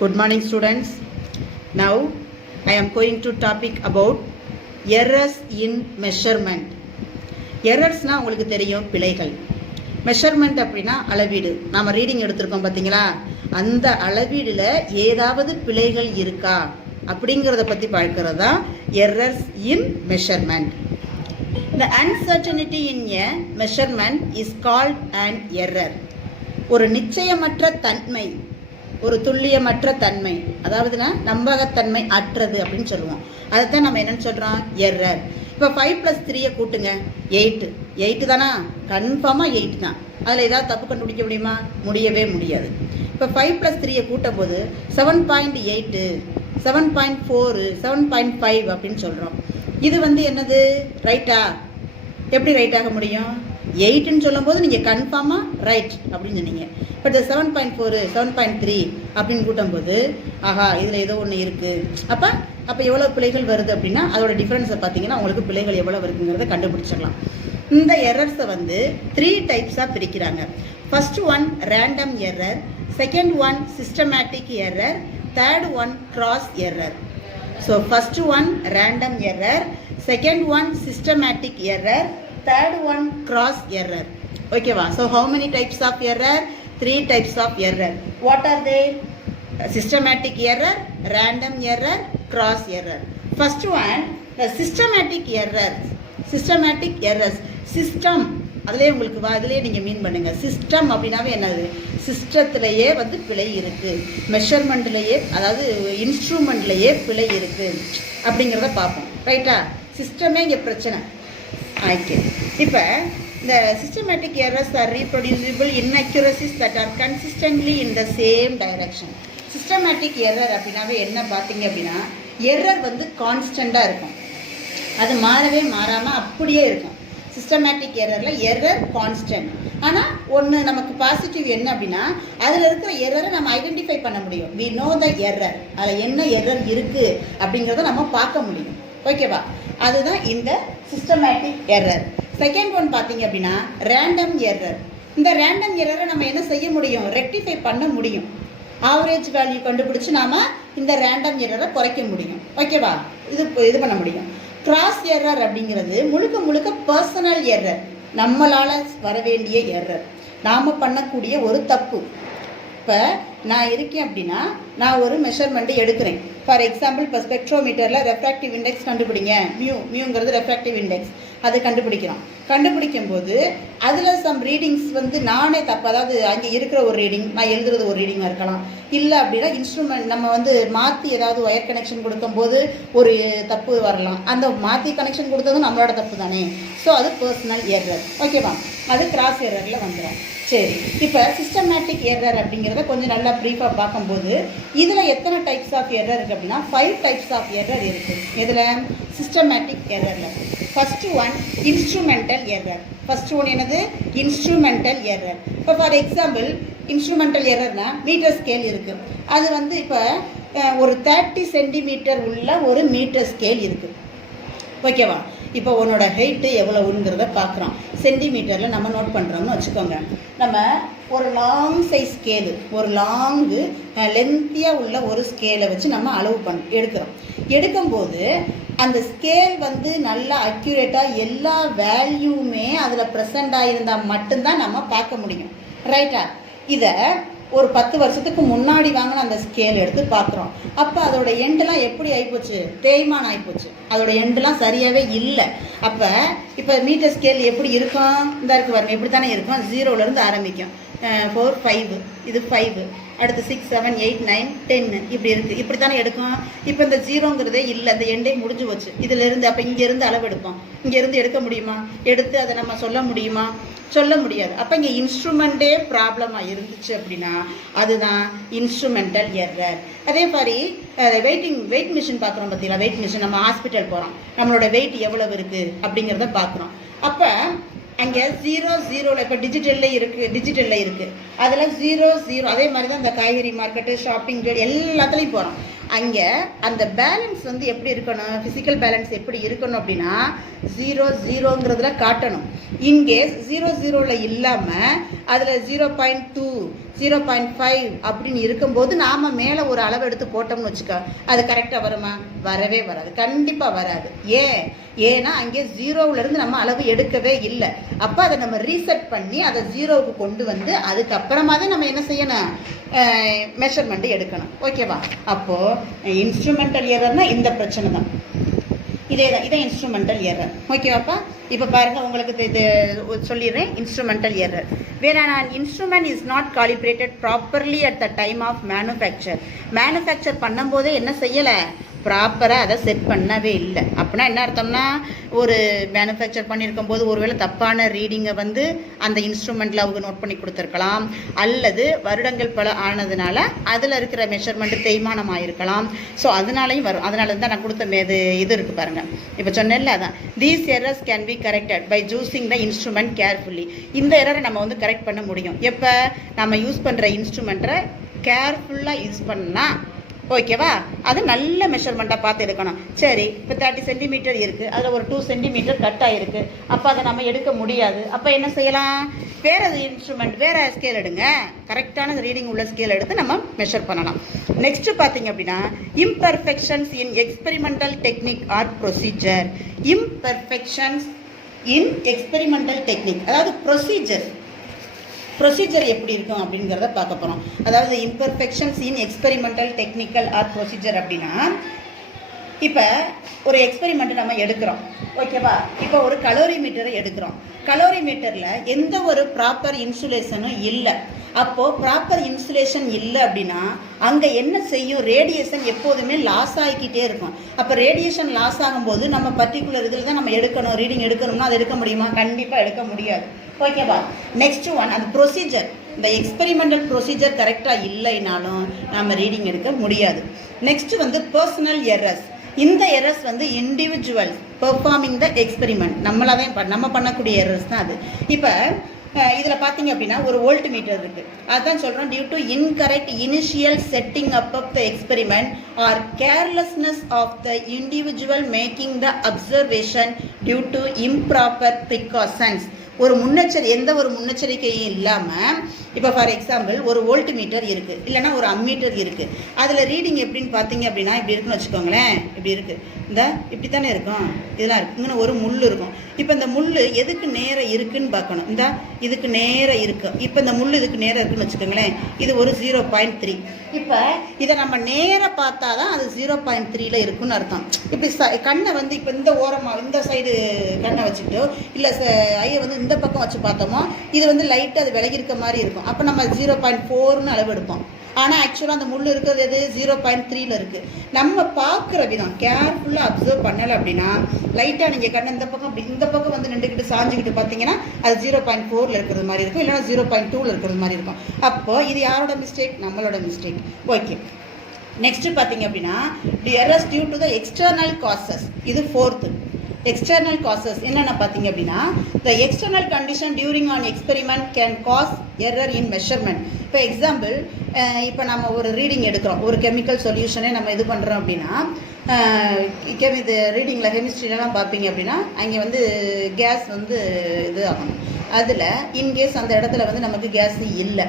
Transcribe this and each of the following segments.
Good morning students. Now I am going to topic about errors in measurement. Errors na உங்களுக்கு தெரியும் பிழைகள். Measurement அப்படினா அளவீடு. நாம ரீடிங் எடுத்துறோம் பாத்தீங்களா? அந்த அளவீடுல ஏதாவது பிழைகள் இருக்கா அப்படிங்கறத பத்தி பார்க்கறதா errors in measurement. The uncertainty in a measurement is called an error. ஒரு நிச்சயமற்ற தன்மை, ஒரு துல்லியமற்ற தன்மை, அதாவதுனா நம்பகத்தன்மை அற்றது அப்படின்னு சொல்லுவோம். அதைத்தான் நம்ம என்னன்னு சொல்றோம், எரர். இப்போ 5+3 கூட்டுங்க, 8 தானா? கன்ஃபார்மாக 8 தான். அதில் ஏதாவது தப்பு கண்டுபிடிக்க முடியுமா? முடியவே முடியாது. இப்போ 5+3 கூட்டும் போது 7.8, 7.4, 7.5 அப்படின்னு சொல்கிறோம். இது என்னது, ரைட்டா? எப்படி ரைட் ஆக முடியும்? 8ன்னு சொல்லும் போது நீங்கள் கன்ஃபார்மாக ரைட் அப்படின்னு சொன்னீங்க. பட் 7.4, 7.3 அப்படின்னு கூட்டும்போது ஆஹா இதில் ஏதோ ஒன்று இருக்குது. அப்போ எவ்வளோ பிழைகள் வருது அப்படின்னா அதோட டிஃப்ரென்ஸை பார்த்தீங்கன்னா உங்களுக்கு பிழைகள் எவ்வளோ இருக்குங்கிறத கண்டுபிடிச்சிடலாம். இந்த எரர்ஸை 3 டைப்ஸாக பிரிக்கிறாங்க. First one random error, second one systematic error, third one cross error. So first one random error, second one systematic error, third one cross error. Okay va? So how many types of error? 3 types of error. What are they? Systematic error, random error, cross error. First one, the systematic errors. Systematic errors. System அதிலே உங்களுக்கு அதிலே நீங்கள் மீன் பண்ணுங்க. System அப்படின்னாவே என்னது, சிஸ்டத்துலேயே பிழை இருக்குது, மெஷர்மெண்ட்லேயே அதாவது இன்ஸ்ட்ருமெண்ட்லேயே பிழை இருக்குது அப்படிங்கிறத பார்ப்போம். ரைட்டா? சிஸ்டமே இங்கே பிரச்சனை. ஓகே, இப்போ இந்த systematic errors are reproducible inaccuracies that are consistently in the same direction. Systematic error அப்படின்னாவே என்ன பார்த்தீங்க அப்படின்னா, எரர் கான்ஸ்டண்ட்டாக இருக்கும், அது மாறாமல் அப்படியே இருக்கும். சிஸ்டமேட்டிக் எரரில் எரர் கான்ஸ்டன்ட். ஆனால் ஒன்று நமக்கு பாசிட்டிவ் என்ன அப்படின்னா, அதில் இருக்கிற எரரை நம்ம ஐடென்டிஃபை பண்ண முடியும். வி நோ த எரர், அதில் என்ன எரர் இருக்குது அப்படிங்கிறத நம்ம பார்க்க முடியும். ஓகேவா? அதுதான் இந்த சிஸ்டமேட்டிக் எரர். செகண்ட் ஒன் பார்த்தீங்க அப்படின்னா ரேண்டம் எரர். இந்த ரேண்டம் எரரை நம்ம என்ன செய்ய முடியும், ரெக்டிஃபை பண்ண முடியும். ஆவரேஜ் வேல்யூ கண்டுபிடிச்சு நாம இந்த ரேண்டம் எரரை குறைக்க முடியும். ஓகேவா? இது பண்ண முடியும். கிராஸ் எரர் அப்படிங்கிறது முழுக்க பர்சனல் எரர், நம்மளால வர வேண்டிய எரர், நாம பண்ணக்கூடிய ஒரு தப்பு. இப்போ நான் இருக்கேன் அப்படின்னா நான் ஒரு மெஷர்மெண்ட்டு எடுக்கிறேன். ஃபார் எக்ஸாம்பிள் இப்போ ஸ்பெக்ட்ரோமீட்டரில் ரெஃப்ராக்டிவ் இண்டெக்ஸ் கண்டுபிடிங்க, மியூங்கிறது ரெஃப்ராக்டிவ் இண்டெக்ஸ், அது கண்டுபிடிக்கிறோம். கண்டுபிடிக்கும் போது அதில் சம் ரீடிங்ஸ் நானே தப்பு, அதாவது அங்கே இருக்கிற ஒரு ரீடிங் நான் எழுதுறது ஒரு ரீடிங்காக இருக்கலாம். இல்லை அப்படின்னா இன்ஸ்ட்ருமெண்ட் நம்ம மாற்றி ஏதாவது ஒயர் கனெக்ஷன் கொடுக்கும்போது ஒரு தப்பு வரலாம். அந்த மாற்றி கனெக்ஷன் கொடுத்ததும் நம்மளோட தப்பு தானே. ஸோ அது பர்சனல் எரர். ஓகேவா? அது கிராஸ் எரரில் வந்துடும். சரி, இப்போ சிஸ்டமேட்டிக் எரர் அப்படிங்கிறத கொஞ்சம் நல்லா ப்ரீஃபாக பார்க்கும்போது இதில் எத்தனை டைப்ஸ் ஆஃப் எரர் இருக்குது அப்படின்னா 5 டைப்ஸ் ஆஃப் எரர் இருக்குது. இதில் சிஸ்டமேட்டிக் எரரில் first one instrumental error. First one என்னது, இன்ஸ்ட்ருமெண்டல் எரர். இப்போ ஃபார் எக்ஸாம்பிள் இன்ஸ்ட்ருமெண்டல் எரர்னா மீட்டர் ஸ்கேல் இருக்குது. அது இப்போ ஒரு 30 சென்டிமீட்டர் உள்ள ஒரு மீட்டர் ஸ்கேல் இருக்குது. ஓகேவா? இப்போ உன்னோட ஹைட்டு எவ்வளவுங்கிறத பார்க்குறோம். சென்டிமீட்டரில் நம்ம நோட் பண்ணுறோம்னு வச்சுக்கோங்க. நம்ம ஒரு லாங் சைஸ் ஸ்கேலு, ஒரு லாங்கு லென்த்தியாக உள்ள ஒரு ஸ்கேலை வச்சு நம்ம அளவு எடுக்கிறோம். எடுக்கும்போது அந்த ஸ்கேல் நல்லா அக்யூரேட்டாக எல்லா வேல்யூமே அதில் ப்ரெசண்ட் ஆகியிருந்தால் மட்டும்தான் நம்ம பார்க்க முடியும். ரைட்டா? இதை ஒரு 10 வருஷத்துக்கு முன்னாடி வாங்கின அந்த ஸ்கேல் எடுத்து பார்க்குறோம். அப்போ அதோட எண்டெலாம் எப்படி ஆகிப்போச்சு, தேய்மானம் ஆகிப்போச்சு, அதோட எண்டெலாம் சரியாகவே இல்லை. அப்போ இப்போ மீட்டர் ஸ்கேல் எப்படி இருக்கும், இந்த இருக்கு பாருங்க, இப்படி தானே இருக்கும். 0லேருந்து ஆரம்பிக்கும். 4, 5, இது 5, அடுத்து 6, 7, 8, 9, 10 இப்படி இருக்குது. இப்படி தானே எடுக்கும். இப்போ இந்த 0ங்கிறதே இல்லை, அந்த எண்டே முடிஞ்சு போச்சு. இதிலேருந்து அப்போ இங்கேருந்து அளவு எடுப்போம். இங்கேருந்து எடுக்க முடியுமா? எடுத்து அதை நம்ம சொல்ல முடியுமா? சொல்ல முடியாது. அப்போ இங்கே இன்ஸ்ட்ருமெண்ட்டே ப்ராப்ளமாக இருந்துச்சு அப்படின்னா அதுதான் இன்ஸ்ட்ருமெண்டல் எரர். அதே மாதிரி வெயிட் மிஷின் பார்க்குறோம் பார்த்தீங்களா, வெயிட் மிஷின் நம்ம ஹாஸ்பிட்டல் போகிறோம், நம்மளோட வெயிட் எவ்வளவு இருக்குது அப்படிங்கிறத பார்க்குறோம். அப்போ அங்கே 0 இப்போ டிஜிட்டலில் இருக்குது, அதில் 0 அதே மாதிரி தான் இந்த காய்கறி மார்க்கெட்டு, ஷாப்பிங் எல்லாத்துலேயும் போகிறோம். அங்கே அந்த பேலன்ஸ் வந்து எப்படி இருக்கணும், ஃபிசிக்கல் பேலன்ஸ் எப்படி இருக்கணும் அப்படின்னா 0 0ங்கிறதுல காட்டணும். இன்கேஸ் 0 0ல் இல்லாமல் அதில் 0.2 0.5 அப்படின்னு இருக்கும்போது நாம் மேலே ஒரு அளவு எடுத்து போட்டோம்னு வச்சுக்கோ, அது கரெக்டாக வருமா? வரவே வராது, கண்டிப்பாக வராது. ஏன்னா அங்கே 0விலேருந்து நம்ம அளவு எடுக்கவே இல்லை. அப்போ அதை நம்ம ரீசெட் பண்ணி அதை 0வுக்கு கொண்டு வந்து அதுக்கப்புறமா தான் நம்ம என்ன செய்யணும், மெஷர்மெண்ட்டு எடுக்கணும். ஓகேவா? அப்போது இன்ஸ்ட்ருமெண்டல் எரர்னால் இந்த பிரச்சனை தான். இதான் இன்ஸ்ட்ருமெண்டல் எரர். ஓகேவாப்பா? இப்போ பாருங்கள், உங்களுக்கு இது சொல்லிடுறேன். Instrumental error when an instrument is not calibrated properly at the time of manufacture பண்ணும்போதே என்ன செய்யலை, ப்ராப்பராக அதை செட் பண்ணவே இல்லை. அப்படின்னா என்ன அர்த்தம்னா, ஒரு மேனுஃபேக்சர் பண்ணியிருக்கும் போது ஒருவேளை தப்பான ரீடிங்கை வந்து அந்த இன்ஸ்ட்ருமெண்ட்டில் அவங்க நோட் பண்ணி கொடுத்துருக்கலாம், அல்லது வருடங்கள் பல ஆனதுனால அதில் இருக்கிற மெஷர்மெண்ட்டு தேய்மானம் ஆகிருக்கலாம். ஸோ அதனாலையும் வரும். அதனால தான் நான் கொடுத்த இது இருக்குது பாருங்கள். இப்போ சொன்னேன்ல, அதான் these errors can be corrected by choosing the instrument carefully. இந்த எரரை நம்ம வந்து கரெக்ட் பண்ண முடியும். எப்போ நம்ம யூஸ் பண்ணுற இன்ஸ்ட்ருமெண்ட்டை கேர்ஃபுல்லாக யூஸ் பண்ணால், ஓகேவா? அது நல்ல மெஷர்மெண்ட்டாக பார்த்து எடுக்கணும். சரி, இப்போ 30 சென்டிமீட்டர் இருக்குது, அதில் ஒரு 2 சென்டிமீட்டர் கட் ஆகிருக்கு. அப்போ அதை நம்ம எடுக்க முடியாது. அப்போ என்ன செய்யலாம், வேறு இன்ஸ்ட்ருமெண்ட், வேறு ஸ்கேல் எடுங்க, கரெக்டான ரீடிங் உள்ள ஸ்கேல் எடுத்து நம்ம மெஷர் பண்ணலாம். நெக்ஸ்ட்டு பார்த்தீங்க அப்படின்னா, இம்பர்ஃபெக்ஷன்ஸ் இன் experimental technique R procedure. Imperfections இன் எக்ஸ்பெரிமெண்டல் டெக்னிக், அதாவது ப்ரொசீஜர் எப்படி இருக்கும் அப்படிங்கிறத பார்க்க போகிறோம். அதாவது இம்பர்ஃபெக்ஷன்ஸ் இன் எக்ஸ்பெரிமெண்டல் டெக்னிக்கல் ஆர் ப்ரொசீஜர் அப்படின்னா, இப்போ ஒரு எக்ஸ்பெரிமெண்ட் நம்ம எடுக்கிறோம். ஓகேவா? இப்போ ஒரு கலோரிமீட்டரை எடுக்கிறோம். கலோரிமீட்டரில் எந்த ஒரு ப்ராப்பர் இன்சுலேஷனும் இல்லை. அப்போது ப்ராப்பர் இன்சுலேஷன் இல்லை அப்படின்னா அங்கே என்ன செய்யும், ரேடியேஷன் எப்போதுமே லாஸ் ஆகிக்கிட்டே இருக்கும். அப்போ ரேடியேஷன் லாஸ் ஆகும்போது நம்ம பர்டிகுலர் இதில் தான் நம்ம எடுக்கணும், ரீடிங் எடுக்கணும்னா அதை எடுக்க முடியுமா? கண்டிப்பாக எடுக்க முடியாது. ஓகேவா? நெக்ஸ்ட் ஒன், அந்த ப்ரொசீஜர், இந்த எக்ஸ்பெரிமெண்டல் ப்ரொசீஜர் கரெக்டாக இல்லைனாலும் நம்ம ரீடிங் எடுக்க முடியாது. நெக்ஸ்ட் வந்து பர்சனல் எரர்ஸ். இந்த எரர்ஸ் வந்து இண்டிவிஜுவல் பெர்ஃபார்மிங் த எக்ஸ்பெரிமெண்ட், நம்ம பண்ணக்கூடிய எரர்ஸ் தான் அது. இப்போ இதில் பார்த்தீங்க அப்படின்னா ஒரு வோல்ட் மீட்டர் இருக்குது. அதுதான் சொல்கிறோம், due to incorrect initial setting up of the experiment or carelessness of the individual making the observation due to improper precautions. எந்த ஒரு முன்னெச்சரிக்கையும் இல்லாமல், இப்போ ஃபார் எக்ஸாம்பிள் ஒரு வோல்ட் மீட்டர் இருக்குது, இல்லைனா ஒரு அம்மீட்டர் இருக்குது. அதில் ரீடிங் எப்படின்னு பார்த்தீங்க அப்படின்னா இப்படி இருக்குன்னு வச்சுக்கோங்களேன். இப்படி இருக்குது, இப்படி தானே இருக்கும், இதெல்லாம் இருக்குங்கன்னு ஒரு முள் இருக்கும். இப்போ இந்த முள் எதுக்கு நேரம் இருக்குன்னு பார்க்கணும். இதுக்கு நேரம் இருக்குது. இப்போ இந்த முள் இதுக்கு நேரம் இருக்குன்னு வச்சுக்கோங்களேன். இது ஒரு 0.3. இப்போ இதை நம்ம நேராக பார்த்தா தான் அது 0.3ல் இருக்குன்னு அர்த்தம். இப்படி கண்ணை வந்து இப்போ இந்த ஓரமாக இந்த சைடு கண்ணை வச்சுக்கிட்டோ, இல்லை ஐயை வந்து இந்த பக்கம் வச்சு பார்த்தோமோ, இது வந்து லைட்டாக அது விலகி இருக்க மாதிரி இருக்கும். அப்போ நம்ம 0.4ன்னு அளவு எடுப்போம். ஆனால் ஆக்சுவலாக அந்த முள் இருக்கிறது எது 0.3ல் இருக்குது. நம்ம பார்க்குற விதம் கேர்ஃபுல்லாக அப்சர்வ் பண்ணலை அப்படின்னா, லைட்டாக நீங்கள் கண்ணை இந்த பக்கம் வந்து நின்றுக்கிட்டு சாஞ்சிக்கிட்டு பார்த்தீங்கன்னா அது 0.4ல் இருக்கிறது மாதிரி இருக்கும், இல்லைனா 0.2ல் இருக்கிறது மாதிரி இருக்கும். அப்போது இது யாரோட மிஸ்டேக்? நம்மளோட மிஸ்டேக். ஓகே, நெக்ஸ்ட்டு பார்த்தீங்க அப்படின்னா, errors due to the external causes. இது 4th. எக்ஸ்டர்னல் காசஸ் என்னென்ன பார்த்தீங்க அப்படின்னா, the external condition during an experiment can cause error in measurement. இப்போ எக்ஸாம்பிள், இப்போ நம்ம ஒரு ரீடிங் எடுக்கிறோம், ஒரு கெமிக்கல் சொல்யூஷனே நம்ம இது பண்ணுறோம் அப்படின்னா, இது ரீடிங்கில் கெமிஸ்ட்ரியிலலாம் பார்ப்பீங்க அப்படின்னா அங்கே வந்து கேஸ் வந்து இது ஆகணும். அதில் இன்கேஸ் அந்த இடத்துல வந்து நமக்கு கேஸ் இல்லை,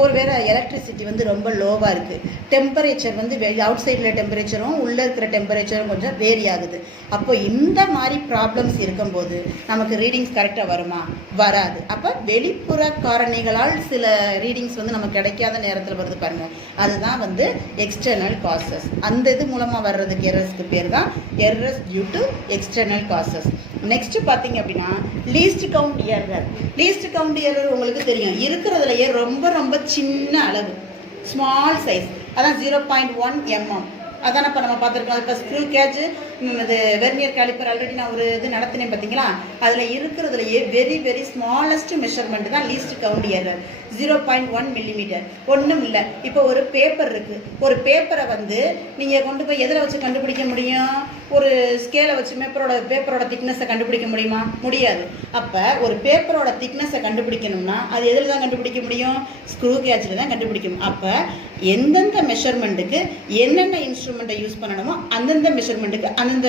ஒருவேளை எலக்ட்ரிசிட்டி வந்து ரொம்ப லோவாக இருக்குது, டெம்பரேச்சர் வந்து அவுட் சைடில் டெம்பரேச்சரும் உள்ளே இருக்கிற டெம்பரேச்சரும் கொஞ்சம் வேரி ஆகுது. அப்போ இந்த மாதிரி ப்ராப்ளம்ஸ் இருக்கும்போது நமக்கு ரீடிங்ஸ் கரெக்டாக வருமா? வராது. அப்போ வெளிப்புற காரணிகளால் சில ரீடிங்ஸ் வந்து நமக்கு கிடைக்காத நேரத்தில் வருது பாருங்கள், அதுதான் வந்து எக்ஸ்டர்னல் காசஸ். அந்த இது மூலமாக வர்றதுக்கு எரர்ஸ்க்கு பேர் தான் errors due to external causes. Next பார்த்தீங்க அப்படின்னா least count error. Least count error உங்களுக்கு தெரியும், இருக்கிறதுலையே ரொம்ப ரொம்ப சின்ன அளவு, ஸ்மால் சைஸ், அதான் 0.1 mm. அதான் இப்போ நம்ம பார்த்துருக்கோம். இப்போ ஸ்க்ரூ கேஜ் இது வெர்னியர் காலிப்பர் ஆல்ரெடி நான் ஒரு இது நடத்தினேன் பார்த்தீங்களா, அதில் இருக்கிறதுலையே வெரி வெரி ஸ்மாலஸ்ட் மெஷர்மெண்ட் தான் லீஸ்ட் கவுண்ட் எரர் 0.1 மில்லிமீட்டர். ஒன்றும் இல்லை. இப்போ ஒரு பேப்பர் இருக்குது, ஒரு பேப்பரை வந்து நீங்கள் கொண்டு போய் எதில் வச்சு கண்டுபிடிக்க முடியும்? ஒரு ஸ்கேலை வச்சு பேப்பரோட திக்னஸை கண்டுபிடிக்க முடியுமா? முடியாது. அப்போ ஒரு பேப்பரோட திக்னஸை கண்டுபிடிக்கணும்னா அது எதில் தான் கண்டுபிடிக்க முடியும்? ஸ்க்ரூ கேஜில் தான் கண்டுபிடிக்கும். அப்போ எந்தெந்த மெஷர்மெண்ட்டுக்கு என்னென்ன இன்ஸ்ட்ருமெண்ட்டை யூஸ் பண்ணணுமோ அந்தந்த மெஷர்மெண்ட்டுக்கு அந்தந்த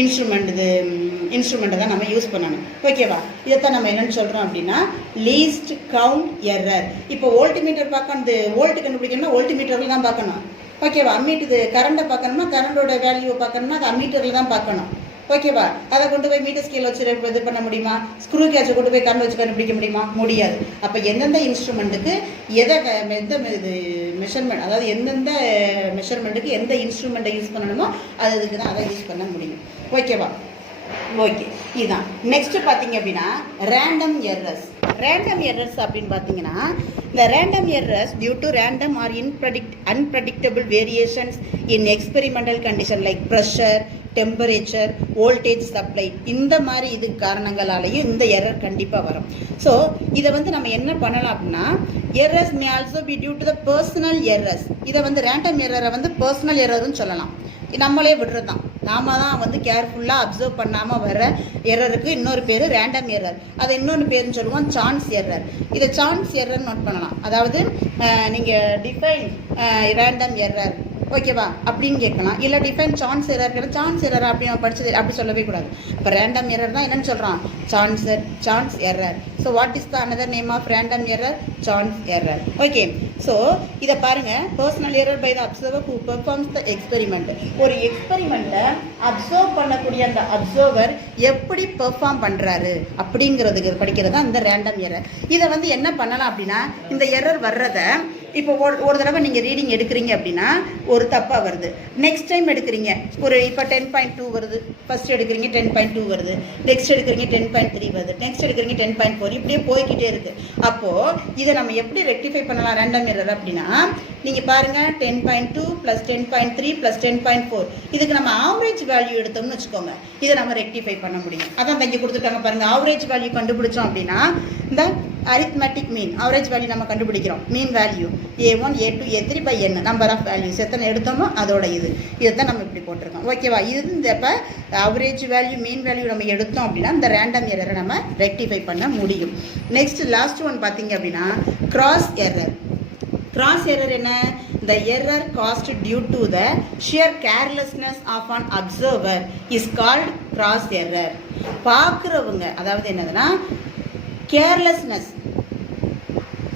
இன்ஸ்ட்ருமெண்ட்டை தான் நம்ம யூஸ் பண்ணணும். ஓகேவா? இதைத்தான் நம்ம என்னென்னு சொல்கிறோம் அப்படின்னா லீஸ்ட் கவுண்ட் எரர். இப்போ வோல்ட்மீட்டர் பார்க்கணும், வோல்ட் கண்டுபிடிக்கணும்னா வோல்ட்மீட்டரில் தான் பார்க்கணும். ஓகேவா? இது கரண்ட்டை பார்க்கணும்னா கரண்டோட வேல்யூவை பார்க்கணும்னா அது அம்மீட்டரில் தான் பார்க்கணும். ஓகேவா? அதை கொண்டு போய் மீட்டர் ஸ்கேல் வச்சு இது பண்ண முடியுமா? ஸ்க்ரூ கேட்சை கொண்டு போய் கரண்ட் வச்சு கண்டுபிடிக்க முடியுமா? முடியாது. அப்போ எந்தெந்த இன்ஸ்ட்ருமெண்ட்டுக்கு எந்த இது மெஷர்மெண்ட், அதாவது எந்தெந்த மெஷர்மெண்ட்டுக்கு எந்த இன்ஸ்ட்ருமெண்ட்டை யூஸ் பண்ணணுமோ அதுக்கு தான் அதை யூஸ் பண்ண முடியும். ஓகேவா? ஓகே, இதுதான். நெக்ஸ்ட் பார்த்தீங்க அப்படின்னா ரேண்டம் எரர்ஸ். ரேண்டம் எரர்ஸ் அப்படின்னு பார்த்தீங்கன்னா இந்த random errors due to random or unpredictable variations in experimental condition like pressure, temperature, voltage supply, இந்த மாதிரி இது காரணங்களாலேயும் இந்த எரர் கண்டிப்பாக வரும். ஸோ இதை வந்து நம்ம என்ன பண்ணலாம் அப்படின்னா errors may also be due to the personal errors. இதை வந்து ரேண்டம் எரரை வந்து பர்சனல் எரர்னு சொல்லலாம். நம்மளே விடுறது தான், நாம தான் வந்து கேர்ஃபுல்லாக அப்சர்வ் பண்ணாமல் வர எரருக்கு இன்னொரு பேர் ரேண்டம் எரர். அதை இன்னொன்று பேருன்னு சொல்லுவோம் சான்ஸ் எரர். இதை சான்ஸ் எரர் நோட் பண்ணலாம். அதாவது நீங்கள் டிஃபைன் ரேண்டம் எரர் ஓகேவா அப்படின்னு கேட்கலாம். இல்லை டிஃபைன் சான்ஸ் எரர் கேட்டால் சான்ஸ் எரர் அப்படி படிச்சது அப்படி சொல்லவே கூடாது. இப்போ ரேண்டம் எரர் தான் என்னன்னு சொல்கிறான்? Chance error. So what is the another name of random error? Chance error. Okay, so இதை பாருங்கள். Personal error by the observer who performs the experiment. ஒரு எக்ஸ்பெரிமெண்ட்டை அப்சர்வ் பண்ணக்கூடிய அந்த அப்சர்வர் எப்படி பெர்ஃபார்ம் பண்ணுறாரு அப்படிங்கிறதுக்கு படிக்கிறது தான் இந்த ரேண்டம் எரர். இதை வந்து என்ன பண்ணலாம் அப்படின்னா இந்த எரர் வர்றதை இப்போ ஒரு தடவை நீங்கள் ரீடிங் எடுக்கிறீங்க அப்படின்னா ஒரு தப்பாக வருது. நெக்ஸ்ட் டைம் எடுக்கிறீங்க, ஒரு இப்போ 10.2 வருது, ஃபஸ்ட் எடுக்கிறீங்க 10.2 வருது, நெக்ஸ்ட் எடுக்கிறீங்க 10.3 வருது, நெக்ஸ்ட் எடுக்கிறீங்க 10.4, இப்படியே போய்கிட்டே இருக்குது. அப்போது இதை நம்ம எப்படி ரெக்டிஃபை பண்ணலாம் ரேண்டம் எரர் அப்படின்னா நீங்கள் பாருங்கள் 10.2 + 10.3 + 10.4 இதுக்கு நம்ம ஆவரேஜ் வேல்யூ எடுத்தோம்னு வச்சுக்கோங்க, இதை நம்ம ரெக்டிஃபை பண்ண முடியும். அதான் இங்கே கொடுத்துருக்காங்க பாருங்கள். ஆவரேஜ் வேல்யூ கண்டுபிடிச்சோம் அப்படின்னா இந்த அரித்மெட்டிக் மீன் ஆவரேஜ் வேல்யூ நம்ம கண்டுபிடிக்கிறோம். Mean value A1 A2 A3 by n number of values எத்தனை எடுத்தோமோ அதோட இதை தான் நம்ம இப்படி போட்டிருக்கோம். ஓகேவா? இது இந்த இப்போ ஆவரேஜ் வேல்யூ மீன் வேல்யூ நம்ம எடுத்தோம் அப்படின்னா இந்த ரேண்டம் எரரை நம்ம ரெக்டிஃபை பண்ண முடியும். நெக்ஸ்ட் லாஸ்ட் ஒன் பார்த்தீங்க அப்படின்னா கிராஸ் எரர். கிராஸ் எரர் என்ன? The error caused due to the sheer carelessness of an observer is called cross error. பார்க்குறவங்க அதாவது என்னதுன்னா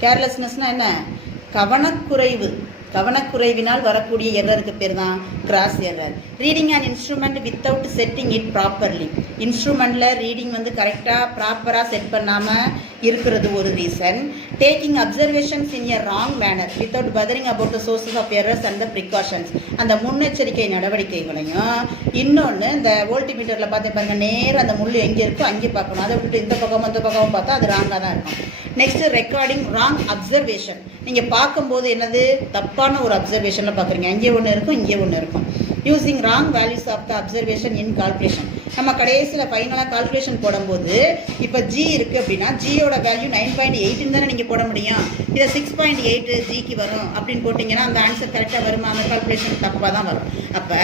கேர்லெஸ்னஸ்னால் என்ன? கவனக்குறைவினால் வரக்கூடிய எரருக்கு பேர் தான் gross error. Reading and instrument without setting it properly. இன்ஸ்ட்ருமெண்ட்டில் ரீடிங் வந்து ப்ராப்பராக செட் பண்ணாமல் இருக்கிறது ஒரு reason. Taking observations in a wrong manner without bothering about the sources of errors and the precautions. அந்த முன்னெச்சரிக்கை நடவடிக்கைகளையும் இன்னொன்று இந்த வோல்ட்மீட்டரில் பார்த்து பாருங்கள், நேரம் அந்த முள் எங்கே இருக்கோ அங்கே பார்க்கணும். அதை விட்டு இந்த பக்கம் அந்த பக்கமும் பார்த்தா அது ராங்காக தான் இருக்கும். Next recording wrong observation. நீங்கள் பார்க்கும்போது என்னது தப்பான ஒரு அப்சர்வேஷனில் பார்க்குறீங்க, அங்கே ஒன்று இருக்கும் இங்கே ஒன்று இருக்கும். Using wrong values of the observation in calculation. நம்ம கடைசியில் ஃபைனலாக கால்குலேஷன் போடும்போது இப்போ ஜி இருக்குது அப்படின்னா ஜியோட வேல்யூ 9.8 தானே நீங்கள் போட முடியும். இதை 6.8 ஜிக்கு வரும் அப்படின்னு போட்டிங்கன்னா அந்த ஆன்சர் கரெக்டாக வருமா? அந்த கால்குலேஷன் தப்பாக தான் வரும். அப்போ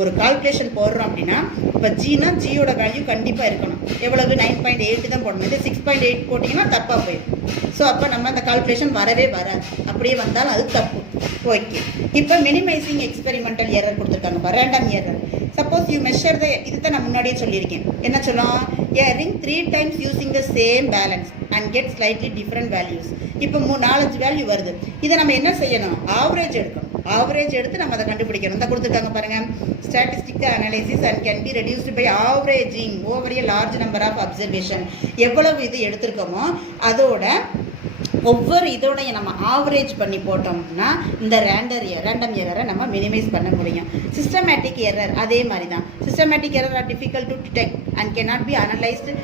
ஒரு கால்குலேஷன் போடுறோம் அப்படின்னா இப்போ ஜினா ஜியோட வேல்யூ கண்டிப்பாக இருக்கணும். எவ்வளவு? 9.8 தான் போடணும். இது 6.8 போட்டிங்கன்னா தப்பாக போயிடும். ஸோ அப்போ நம்ம அந்த கால்குலேஷன் வரவே வராது. அப்படியே வந்தாலும் அது தப்பு. ஓகே, இப்போ மினிமைசிங் எக்ஸ்பெரிமெண்டல் எரர் கொடுத்துருக்காங்க. Random error. Suppose you measure the இதுதான் நான் முன்னாடியே சொல்லியிருக்கேன். என்ன சொல்லலாம்? A ring 3 times using the same balance and get slightly different values. இப்போ 4-5 வேல்யூ வருது. இதை நம்ம என்ன செய்யணும்? ஆவரேஜ் எடுக்கணும். ஆவரேஜ் எடுத்து நம்ம அதை கண்டுபிடிக்கணும். இந்த கொடுத்துருக்காங்க பாருங்கள். Statistical analysis and can be reduced by averaging over a large number of observation. எவ்வளவு இது எடுத்திருக்கோமோ அதோட ஒவ்வொரு இதோடைய நம்ம ஆவரேஜ் பண்ணி போட்டோம்னா இந்த ரேண்டம் எரரை நம்ம மினிமைஸ் பண்ண முடியும். சிஸ்டமேட்டிக் எரர் அதே மாதிரி தான். Systematic error R difficult to detect and cannot be analyst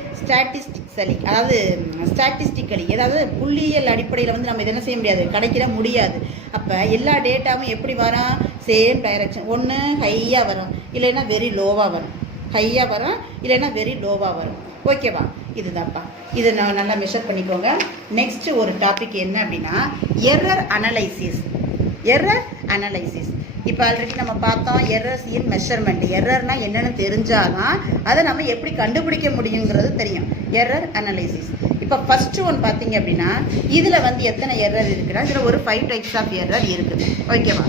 statistically. அதாவது புள்ளியியல் அடிப்படையில் வந்து நம்ம இதை என்ன செய்ய முடியாது, கணக்கிட முடியாது. அப்போ எல்லா டேட்டாவும் எப்படி வரும்? Same direction. ஒன்று ஹையாக வரும், இல்லைன்னா வெரி லோவாக வரும். ஹையாக வரும், இல்லைன்னா வெரி லோவாக வரும். ஓகேவா? இதுதான்ப்பா. இதை நான் நல்லா மெஷர் பண்ணிக்கோங்க. நெக்ஸ்ட்டு ஒரு டாபிக் என்ன அப்படின்னா எரர் அனலைசிஸ். எரர் அனலைசிஸ் இப்போ ஆல்ரெடி நம்ம பார்த்தோம். எரர்ஸ் இன் மெஷர்மெண்ட். எரர்னா என்னென்னு தெரிஞ்சாதான் அதை நம்ம எப்படி கண்டுபிடிக்க முடியுங்கிறது தெரியும். Error analysis. இப்போ ஃபஸ்ட்டு ஒன் பார்த்தீங்க அப்படின்னா இதில் வந்து எத்தனை எரர் இருக்குன்னா இதில் ஒரு 5 டைப்ஸ் ஆஃப் எரர் இருக்குது. ஓகேவா?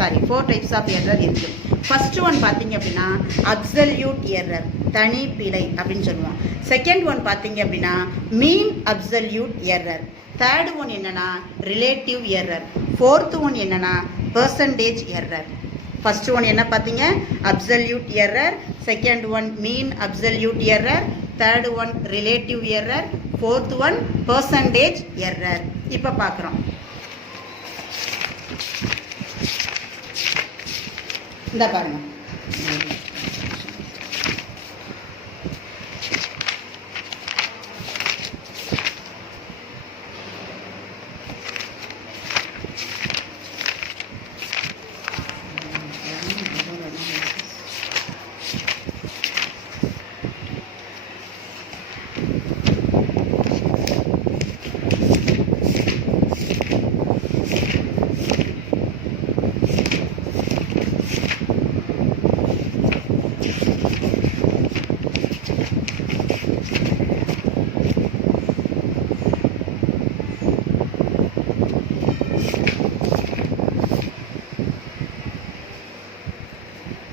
4 டைப்ஸ் ஆஃப் எரர் இருக்குது. ஃபஸ்ட்டு ஒன் பார்த்தீங்க அப்படின்னா அப்சல்யூட் எரர், தனி பிழை அப்படின்னு சொல்லுவோம். செகண்ட் ஒன் பார்த்தீங்க அப்படின்னா மீன் அப்சல்யூட் எரர். தேர்டு ஒன் என்னன்னா ரிலேட்டிவ் எரர். ஃபோர்த்து ஒன் என்னன்னா பெர்சன்டேஜ் எரர். ஃபர்ஸ்ட் ஒன் என்ன பார்த்தீங்க? Absolute error. செகண்ட் ஒன் மீன் absolute error. Third one relative error. Fourth one percentage error. இப்போ பார்க்குறோம். இந்த பாருங்க.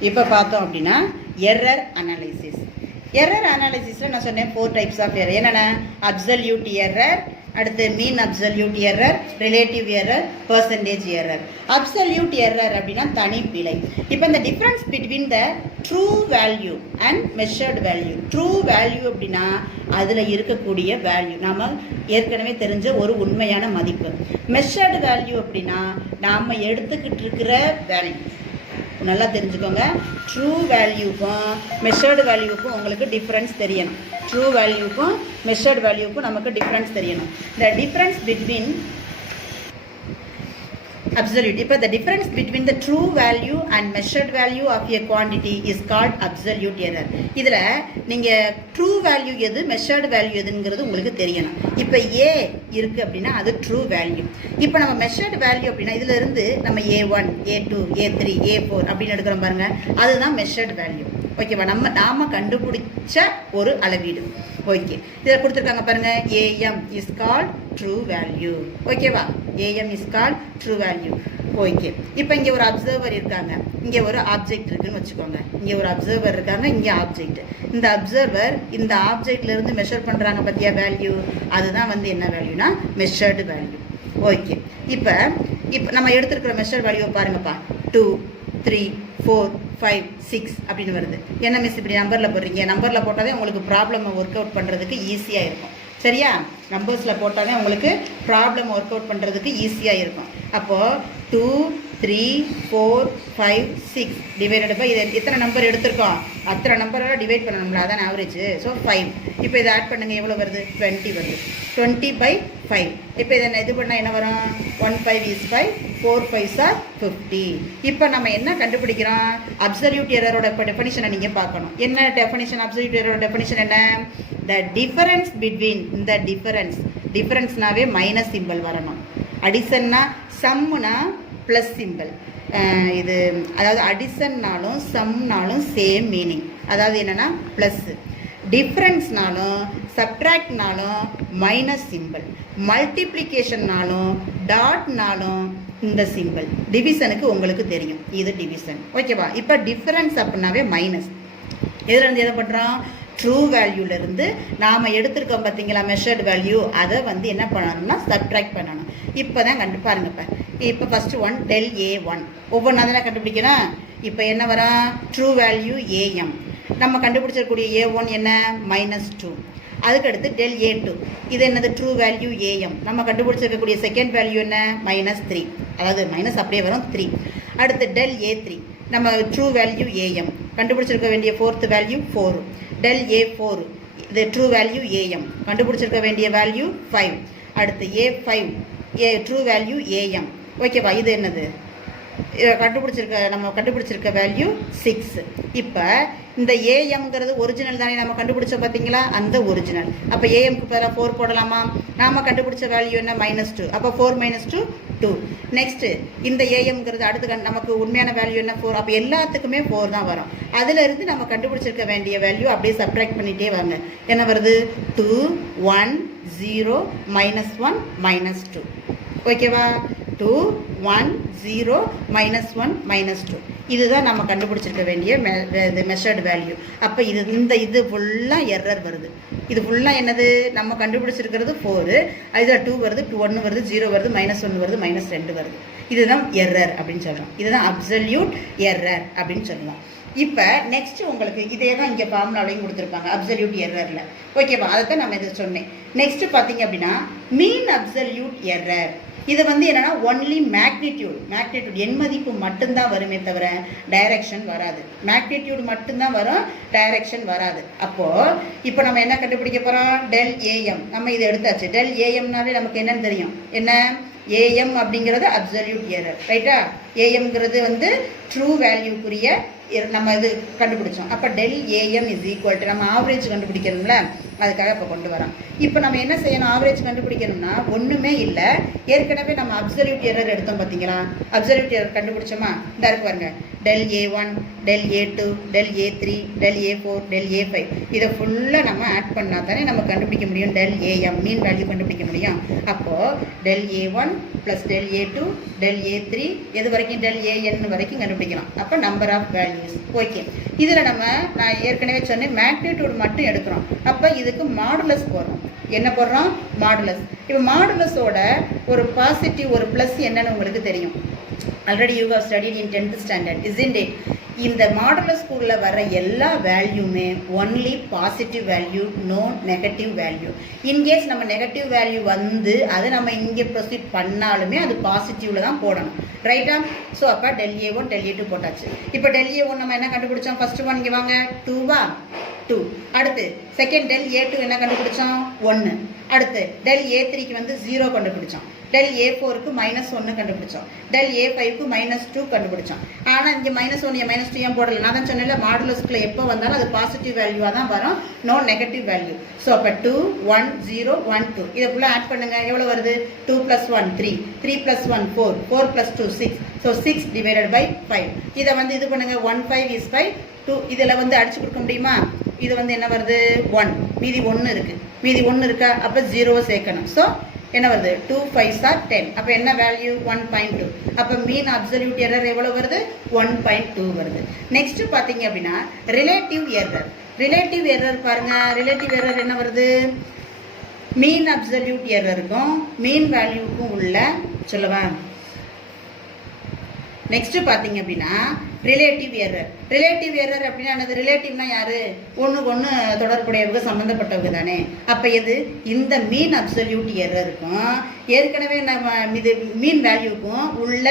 இப்போ பார்த்தோம் அப்படின்னா எரர் அனாலிசிஸ். எரர் அனாலிசிஸில் நான் சொன்னேன் 4 டைப்ஸ் ஆஃப் எரர். என்னென்ன? அப்சல்யூட் எரர், அடுத்து மீன் absolute error, relative error, percentage error. Absolute error அப்படின்னா தனிப்பிழை. இப்போ இந்த difference between the true value and measured value. True value அப்படின்னா அதில் இருக்கக்கூடிய வேல்யூ நாம் ஏற்கனவே தெரிஞ்ச ஒரு உண்மையான மதிப்பு. மெஷர்டு வேல்யூ அப்படின்னா நாம் எடுத்துக்கிட்டு இருக்கிற வேல்யூ. நல்லா தெரிஞ்சுக்கோங்க. ட்ரூ வேல்யூக்கும் மெஷர்டு வேல்யூக்கும் உங்களுக்கு டிஃப்ரென்ஸ் தெரியணும். ட்ரூ வேல்யூக்கும் மெஷர்டு வேல்யூக்கும் நமக்கு டிஃப்ரென்ஸ் தெரியணும். The difference between absolute. இப்போ the difference between the true value and measured value of a quantity is called absolute error. இதில் நீங்கள் ட்ரூ வேல்யூ எது, மெஷர்டு வேல்யூ எதுங்கிறது உங்களுக்கு தெரியணும். இப்போ ஏ இருக்குது அப்படின்னா அது ட்ரூ வேல்யூ. இப்போ நம்ம மெஷர்டு வேல்யூ அப்படின்னா இதில் இருந்து நம்ம A1, A2, A3, A4 அப்படின்னு எடுக்கிறோம் பாருங்கள், அதுதான் மெஷர்டு வேல்யூ. ஓகேவா? நாம கண்டுபிடிச்ச ஒரு அளவீடு. ஓகே, இதில் கொடுத்துருக்காங்க பாருங்க, a m is called true value. ஓகேவா? A m is called true value. Okay, இப்போ இங்கே ஒரு அப்சர்வர் இருக்காங்க, இங்கே ஒரு ஆப்ஜெக்ட் இருக்குன்னு வச்சுக்கோங்க. இங்கே ஒரு அப்சர்வர் இருக்காங்க, இங்கே ஆப்ஜெக்ட். இந்த அப்சர்வர் இந்த ஆப்ஜெக்ட்லேருந்து மெஷர் பண்ணுறாங்க பார்த்தியா வேல்யூ, அதுதான் வந்து என்ன வேல்யூனா மெஷர்டு வேல்யூ. ஓகே, இப்போ நம்ம எடுத்துருக்கிற மெஷர் வேல்யூவை பாருங்கப்பா. 2, 3, 4, 5, 6 அப்படின்னு வருது. என்ன மிஸ் இப்படி நம்பரில் போடுறீங்க? நம்பரில் போட்டாலே உங்களுக்கு ப்ராப்ளமை ஒர்க் அவுட் பண்ணுறதுக்கு ஈஸியாக இருக்கும். சரியா? நம்பர்ஸில் போட்டாலே உங்களுக்கு ப்ராப்ளம் ஒர்க் அவுட் பண்ணுறதுக்கு ஈஸியாக இருக்கும். அப்போது 2, 3, 4, 5, 6 டிவைடட் பை இது எத்தனை நம்பர் எடுத்திருக்கோம், அத்தனை நம்பரோட டிவைட் பண்ணணும்ல, அதான் ஆவரேஜ். ஸோ 5. இப்போ இதை ஆட் பண்ணுங்கள், எவ்வளோ வருது? 20 வருது. 20/5. இப்போ இதை இது பண்ணால் என்ன வரும்? 1 5 is 5, 4 5s are 50. இப்போ நம்ம என்ன கண்டுபிடிக்கிறோம்? அப்சல்யூட் எரரோட இப்போ டெஃபனிஷனை நீங்கள் பார்க்கணும். என்ன டெஃபனிஷன்? அப்சல்யூட் எரரோட டெஃபனிஷன் என்ன? த டிஃபரன்ஸ் பிட்வீன், இந்த டிஃபரன்ஸ்னாவே மைனஸ் சிம்பிள் வரணும். அடிஷன்னா சம்முனா ப்ளஸ் சிம்பிள். இது அதாவது அடிஷன்னாலும் சம்னாலும் சேம் மீனிங். அதாவது என்னென்னா ப்ளஸ்ஸு. டிஃப்ரென்ஸ்னாலும் சப்ட்ராக்ட்னாலும் மைனஸ் சிம்பிள். மல்டிப்ளிகேஷன்னாலும் டாட்னாலும் இந்த சிம்பிள். டிவிஷனுக்கு உங்களுக்கு தெரியும், இது டிவிஷன். ஓகேவா? இப்போ டிஃபரன்ஸ் அப்படின்னாவே மைனஸ். எதுலேருந்து எதை பண்ணுறோம்? ட்ரூ வேல்யூலேருந்து நாம் எடுத்துருக்கோம் பார்த்தீங்களா மெஷர்டு வேல்யூ, அதை வந்து என்ன பண்ணணும்னா சப்ட்ராக்ட் பண்ணணும். இப்போ தான் பாருங்கப்பா. இப்போ ஃபஸ்ட்டு ஒன் del A1 ஒவ்வொன்றா தானே கண்டுபிடிக்கணும். இப்போ என்ன வரா? True value AM. நம்ம கண்டுபிடிச்சிருக்கூடிய A1 என்ன? -2. அதுக்கடுத்து del A2, இது என்னது? True value AM. நம்ம கண்டுபிடிச்சிருக்கக்கூடிய செகண்ட் வேல்யூ என்ன? -3. அதாவது மைனஸ் அப்படியே வரும் 3. அடுத்து del A3, நம்ம ட்ரூ வேல்யூ AM. கண்டுபிடிச்சிருக்க வேண்டிய ஃபோர்த் வேல்யூ 4. del A4, இது ட்ரூ வேல்யூ AM. கண்டுபிடிச்சிருக்க வேண்டிய வேல்யூ 5. அடுத்து A5, ட்ரூ வேல்யூ AM. ஓகேவா? இது என்னது? நம்ம கண்டுபிடிச்சிருக்க வேல்யூ 6. இப்போ இந்த ஏஎம்ங்கிறது ஒரிஜினல் தானே நம்ம கண்டுபிடிச்சோம் பார்த்தீங்களா, அந்த ஒரிஜினல். அப்போ ஏஎம்க்கு பதிலாக 4 போடலாமா? நாம் கண்டுபிடிச்ச வேல்யூ என்ன? -2. அப்போ 4 - 2 2. நெக்ஸ்ட்டு இந்த ஏஎம்ங்கிறது அடுத்து நமக்கு உண்மையான வேல்யூ என்ன? 4. அப்போ எல்லாத்துக்குமே 4 தான் வரும். அதிலிருந்து நம்ம கண்டுபிடிச்சிருக்க வேண்டிய வேல்யூ அப்படியே சப்ட்ராக்ட் பண்ணிகிட்டே வாங்க. என்ன வருது? 2 1 0 -1 -2. ஓகேவா? 2 1 0 -1 -2. இதுதான் நம்ம கண்டுபிடிச்சிருக்க வேண்டிய மெஷர்டு வேல்யூ. அப்போ இது ஃபுல்லாக எரர் வருது. இது ஃபுல்லாக என்னது? நம்ம கண்டுபிடிச்சிருக்கிறது 4, இதில் 2 வருது, 1 வருது, 0 வருது, -1 வருது, -2 வருது. இதுதான் எரர் அப்படின்னு சொல்கிறோம். இதுதான் அப்சல்யூட் எரர் அப்படின்னு சொல்லுவோம். இப்போ நெக்ஸ்ட் உங்களுக்கு இதே தான் இங்கே ஃபார்முலாவையும் கொடுத்துருப்பாங்க அப்சல்யூட் எரரில். ஓகேவா? அதை தான் நம்ம இதை சொன்னேன். நெக்ஸ்ட் பார்த்தீங்க அப்படின்னா மீன் அப்சல்யூட் எரர். இது என்னன்னா ஒன்லி மேக்னிடியூட் எண் மதிப்பு மட்டும்தான் வருமே தவிர டைரக்ஷன் வராது. மேக்னிடியூட் மட்டும்தான் வரும், டைரக்ஷன் வராது. அப்போது இப்போ நம்ம என்ன கண்டுபிடிக்க போகிறோம்? Del A M. நம்ம இதை எடுத்தாச்சு. டெல் ஏஎம்னாலே நமக்கு என்னன்னு தெரியும். என்ன? ஏஎம் அப்படிங்கிறது அப்சல்யூட் எரர். ரைட்டா? ஏஎம்ங்கிறது ட்ரூ வேல்யூக்குரிய நம்ம இது கண்டுபிடிச்சோம். அப்போ del A M is equal to நம்ம ஆவரேஜ் கண்டுபிடிக்கணும்ல, அதுக்காக இப்போ கொண்டு வரோம். இப்போ நம்ம என்ன செய்யணும்? ஆவரேஜ் கண்டுபிடிக்கணும்னா ஒன்றுமே இல்லை, ஏற்கனவே நம்ம அப்சல்யூட் எரர் எடுத்தோம் பார்த்தீங்களா? அப்சல்யூட் எரர் கண்டுபிடிச்சோமா? இந்த இருக்கு பாருங்க. Del A1 del A2 del A3 del A4 del A5 இதை ஃபுல்லாக நம்ம ஆட் பண்ணால் தானே நம்ம கண்டுபிடிக்க முடியும் டெல் ஏஎம் மீன் வேல்யூ கண்டுபிடிக்க முடியும். அப்போது del A1 plus del A2 del A3 எது வரைக்கும் டெல் AN வரைக்கும் கண்டுபிடிக்கலாம். அப்போ நம்பர் ஆஃப் வேல்யூஸ். ஓகே, இதில் நான் ஏற்கனவே சொன்னேன் மேக்னிடியூட் மட்டும் எடுக்கிறோம். அப்போ இதுக்கு மாடுலஸ் போடுறோம். என்ன போடுறோம்? மாடுலஸ். இப்போ மாடுலஸோட ஒரு பாசிட்டிவ் ஒரு ப்ளஸ் என்னன்னு உங்களுக்கு தெரியும். Already you have studied in 10th standard, isn't it? இந்த மாடுலஸ் ஸ்கூலில் வர எல்லா வேல்யூமே only positive value, no negative value. In case நம்ம நெகட்டிவ் வேல்யூ அதை நம்ம இங்கே ப்ரொசீட் பண்ணாலுமே அது பாசிட்டிவில் தான் போடணும். ரைட்டா? ஸோ அப்போ டெல் A1 டெல் A2 போட்டாச்சு. இப்போ டெல் A1 நம்ம என்ன கண்டுபிடிச்சோம்? ஃபர்ஸ்ட் ஒன் இங்கே வாங்க, 2வா? 2. அடுத்து செகண்ட் டெல் A2 என்ன கண்டுபிடிச்சோம்? 1. அடுத்து டெல் A3க்கு 0 கண்டுபிடிச்சோம். டெல் A4க்கு -1 கண்டுபிடிச்சோம். டெல் A5க்கு -2 கண்டுபிடிச்சோம். ஆனால் இங்கே -1 -2 ஏன் போடல? நான் தான் சொன்னேன்ல, மாடுலஸ்க்குள்ள எப்போ வந்தாலும் அது பாசிட்டிவ் வேல்யூவாக தான் வரும், நோ நெகட்டிவ் வேல்யூ. ஸோ அப்போ 2 1 0 1 2 இதை ஃபுல்லாக ஆட் பண்ணுங்க. எவ்வளோ வருது? 2 + 1 3 3 + 1 4 4 + 2 6. ஸோ 6 / 5. இதை இது பண்ணுங்க. 1 5 is 5 2. இதில் அடிச்சு கொடுக்க முடியுமா? இது என்ன வருது? 1. மீதி 1 இருக்கு. மீதி 1 இருக்கா? அப்போ 0 சேர்க்கணும். ஸோ என்ன வருது? 2 5s are 10. அப்போ என்ன வேல்யூ? 1.2. அப்போ மீன் அப்சல்யூட் எரர் எவ்வளோ வருது? 1.2 வருது. நெக்ஸ்ட் பார்த்தீங்க அப்படின்னா ரிலேட்டிவ் எரர். ரிலேட்டிவ் எரர் பாருங்க. ரிலேட்டிவ் எரர் என்ன வருது? மீன் அப்சல்யூட் எரருக்கும் மீன் வேல்யூக்கும் உள்ள சொல்லவா? நெக்ஸ்ட் பார்த்தீங்க அப்படின்னா ரிலேட்டிவ் எரர். ரிலேட்டிவ் எரர் அப்படின்னா என்னது? ரிலேட்டிவ்னா யாரு? ஒன்றுக்கு ஒன்று தொடர்புடையவங்க, சம்மந்தப்பட்டவங்க தானே. அப்போ எது? இந்த மீன் அப்சல்யூட் எரருக்கும் ஏற்கனவே நம்ம இது மீன் வேல்யூக்கும் உள்ள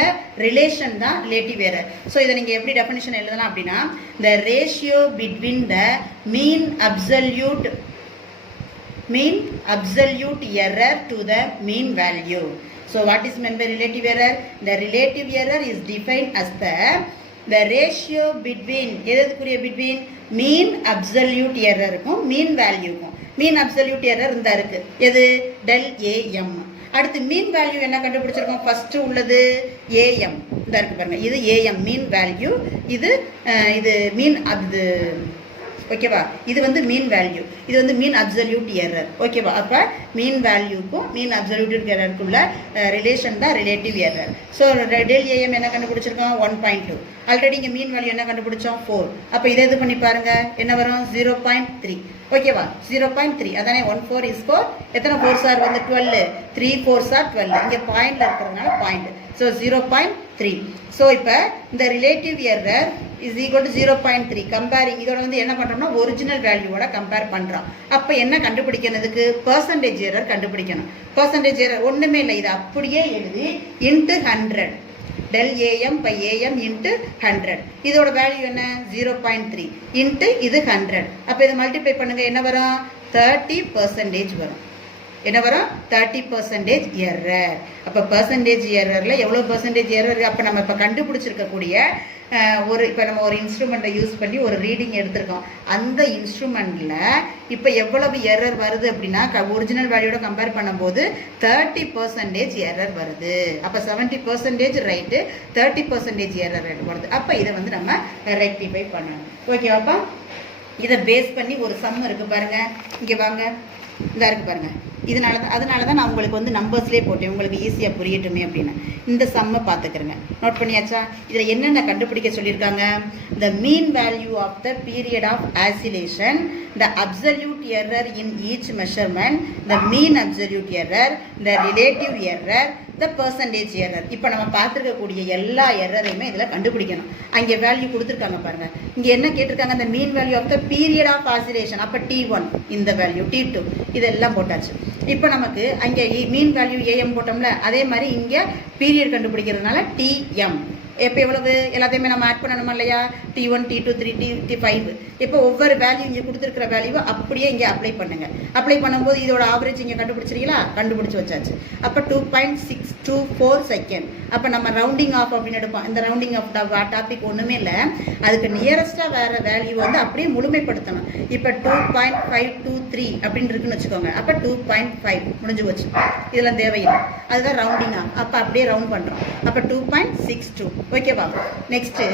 ரிலேஷன் தான் ரிலேட்டிவ் எரர். ஸோ இதை நீங்கள் எப்படி டெஃபினிஷன் எழுதலாம் அப்படின்னா, the ratio between the mean absolute error to the mean value. So what is meant by relative error? The relative error is defined as the ratio between between mean absolute error க்கும் mean value க்கும். mean absolute error இந்த இருக்கு. எது? del AM. அடுத்து mean value என்ன கண்டுபிடிச்சிருக்கோம்? First உள்ளது AM. இந்த இருக்கு பாருங்க. இது AM mean value. இது மீன் ஓகேவா? இது மீன் வேல்யூ, இது மீன் அப்சல்யூட் எரர். ஓகேவா? அப்போ மீன் வேல்யூக்கும் மீன் அப்சல்யூட் எரருக்குள்ள ரிலேஷன் தான் relative error. So del A M என்ன கண்டுபிடிச்சிருக்கோம்? 1.2. ஆல்ரெடி இங்கே மீன் வேல்யூ என்ன கண்டுபிடிச்சோம்? 4. அப்போ இதை இது பண்ணி பாருங்க, என்ன வரும்? 0.3. ஓகேவா? 0.3. அதானே 1 4 is 4. எத்தனை 4s are 12? 3 4s are 12. இங்கே பாயிண்ட்ல இருக்கிறதுனால பாயிண்ட். ஸோ 0.3. ஸோ இப்போ இந்த relative error is equal to 0.3. Comparing இதோட என்ன பண்ணுறோம்னா ஒரிஜினல் வேல்யூவோட கம்பேர் பண்ணுறோம். அப்போ என்ன கண்டுபிடிக்கிறதுக்கு? பர்சன்டேஜ் எரர் கண்டுபிடிக்கணும். பர்சன்டேஜ் எரர் ஒன்றுமே இல்லை, இது அப்படியே எழுதி into 100 del AM by AM into 100. இதோட வேல்யூ என்ன? 0.3 இன்ட்டு இது 100. அப்போ இதை மல்டிப்ளை பண்ணுங்க, என்ன வரும்? 30% வரும். என்ன வரும் 30% எரர். அப்போ பர்சன்டேஜ் எரரில் எவ்வளோ பர்சன்டேஜ் எரர்? அப்போ நம்ம இப்போ கண்டுபிடிச்சிருக்கக்கூடிய இப்போ நம்ம ஒரு இன்ஸ்ட்ருமெண்ட்டை யூஸ் பண்ணி ஒரு ரீடிங் எடுத்திருக்கோம். அந்த இன்ஸ்ட்ருமெண்ட்டில் இப்போ எவ்வளவு எரர் வருது அப்படின்னா ஒரிஜினல் வேல்யூட கம்பேர் பண்ணும்போது 30% எரர் வருது. அப்போ 70% ரைட்டு, 30% எரர் வருது. அப்போ இதை வந்து நம்ம ரெக்டிஃபை பண்ணணும். ஓகேவாப்பா? இதை பேஸ் பண்ணி ஒரு சம் இருக்குது பாருங்கள். இங்கே வாங்க, இதாக இருக்குது பாருங்கள். அதனால தான் நான் உங்களுக்கு வந்து நம்பர்ஸ்லேயே போட்டேன், உங்களுக்கு ஈஸியாக புரியட்டுமே அப்படின்னு. இந்த சம்மை பார்த்துக்கிறேங்க. நோட் பண்ணியாச்சா? இதில் என்னென்ன கண்டுபிடிக்க சொல்லியிருக்காங்க? The mean value of the period of oscillation, the absolute error in each measurement, the mean absolute error, the relative error, the percentage error. இப்போ நம்ம பார்த்துருக்கக்கூடிய எல்லா எரரையுமே இதில் கண்டுபிடிக்கணும். அங்கே வேல்யூ கொடுத்துருக்காங்க பாருங்கள். இங்கே என்ன கேட்டிருக்காங்க? இந்த mean value of the period of oscillation. அப்போ T1 இந்த வேல்யூ, T2 இதெல்லாம் போட்டாச்சு. இப்போ நமக்கு அங்கே மீன் வேல்யூ AM போட்டோம்ல, அதே மாதிரி இங்கே பீரியட் கண்டுபிடிக்கிறதுனால TM. இப்போ எவ்வளவு எல்லாத்தையுமே நம்ம ஆட் பண்ணணுமா இல்லையா? T1, T2, T5. இப்போ ஒவ்வொரு வேல்யூ இங்கே கொடுத்துருக்கிற வேல்யூவை அப்படியே இங்கே அப்ளை பண்ணுங்க. அப்ளை பண்ணும்போது இதோட ஆவரேஜ் இங்கே கண்டுபிடிச்சிருக்கீங்களா? கண்டுபிடிச்சி வச்சாச்சு. அப்போ 2.624 செகண்ட். அப்போ நம்ம ரவுண்டிங் ஆஃப் அப்படின்னு எடுப்போம். இந்த ரவுண்டிங் ஆஃப் டாபிக் ஒன்றுமே இல்லை, அதுக்கு நியரஸ்டாக வேறு வேல்யூ வந்து அப்படியே முழுமைப்படுத்தணும். இப்போ 2.523 அப்படின்னு இருக்குன்னு வச்சுக்கோங்க. அப்போ 2.5 முடிஞ்சு போச்சு. இதெல்லாம் தேவையில்லை, அதுதான் ரவுண்டிங் ஆஃப். அப்போ அப்படியே ரவுண்ட் பண்ணுறோம். அப்போ 2.62. ஓகேவா? நெக்ஸ்ட்டு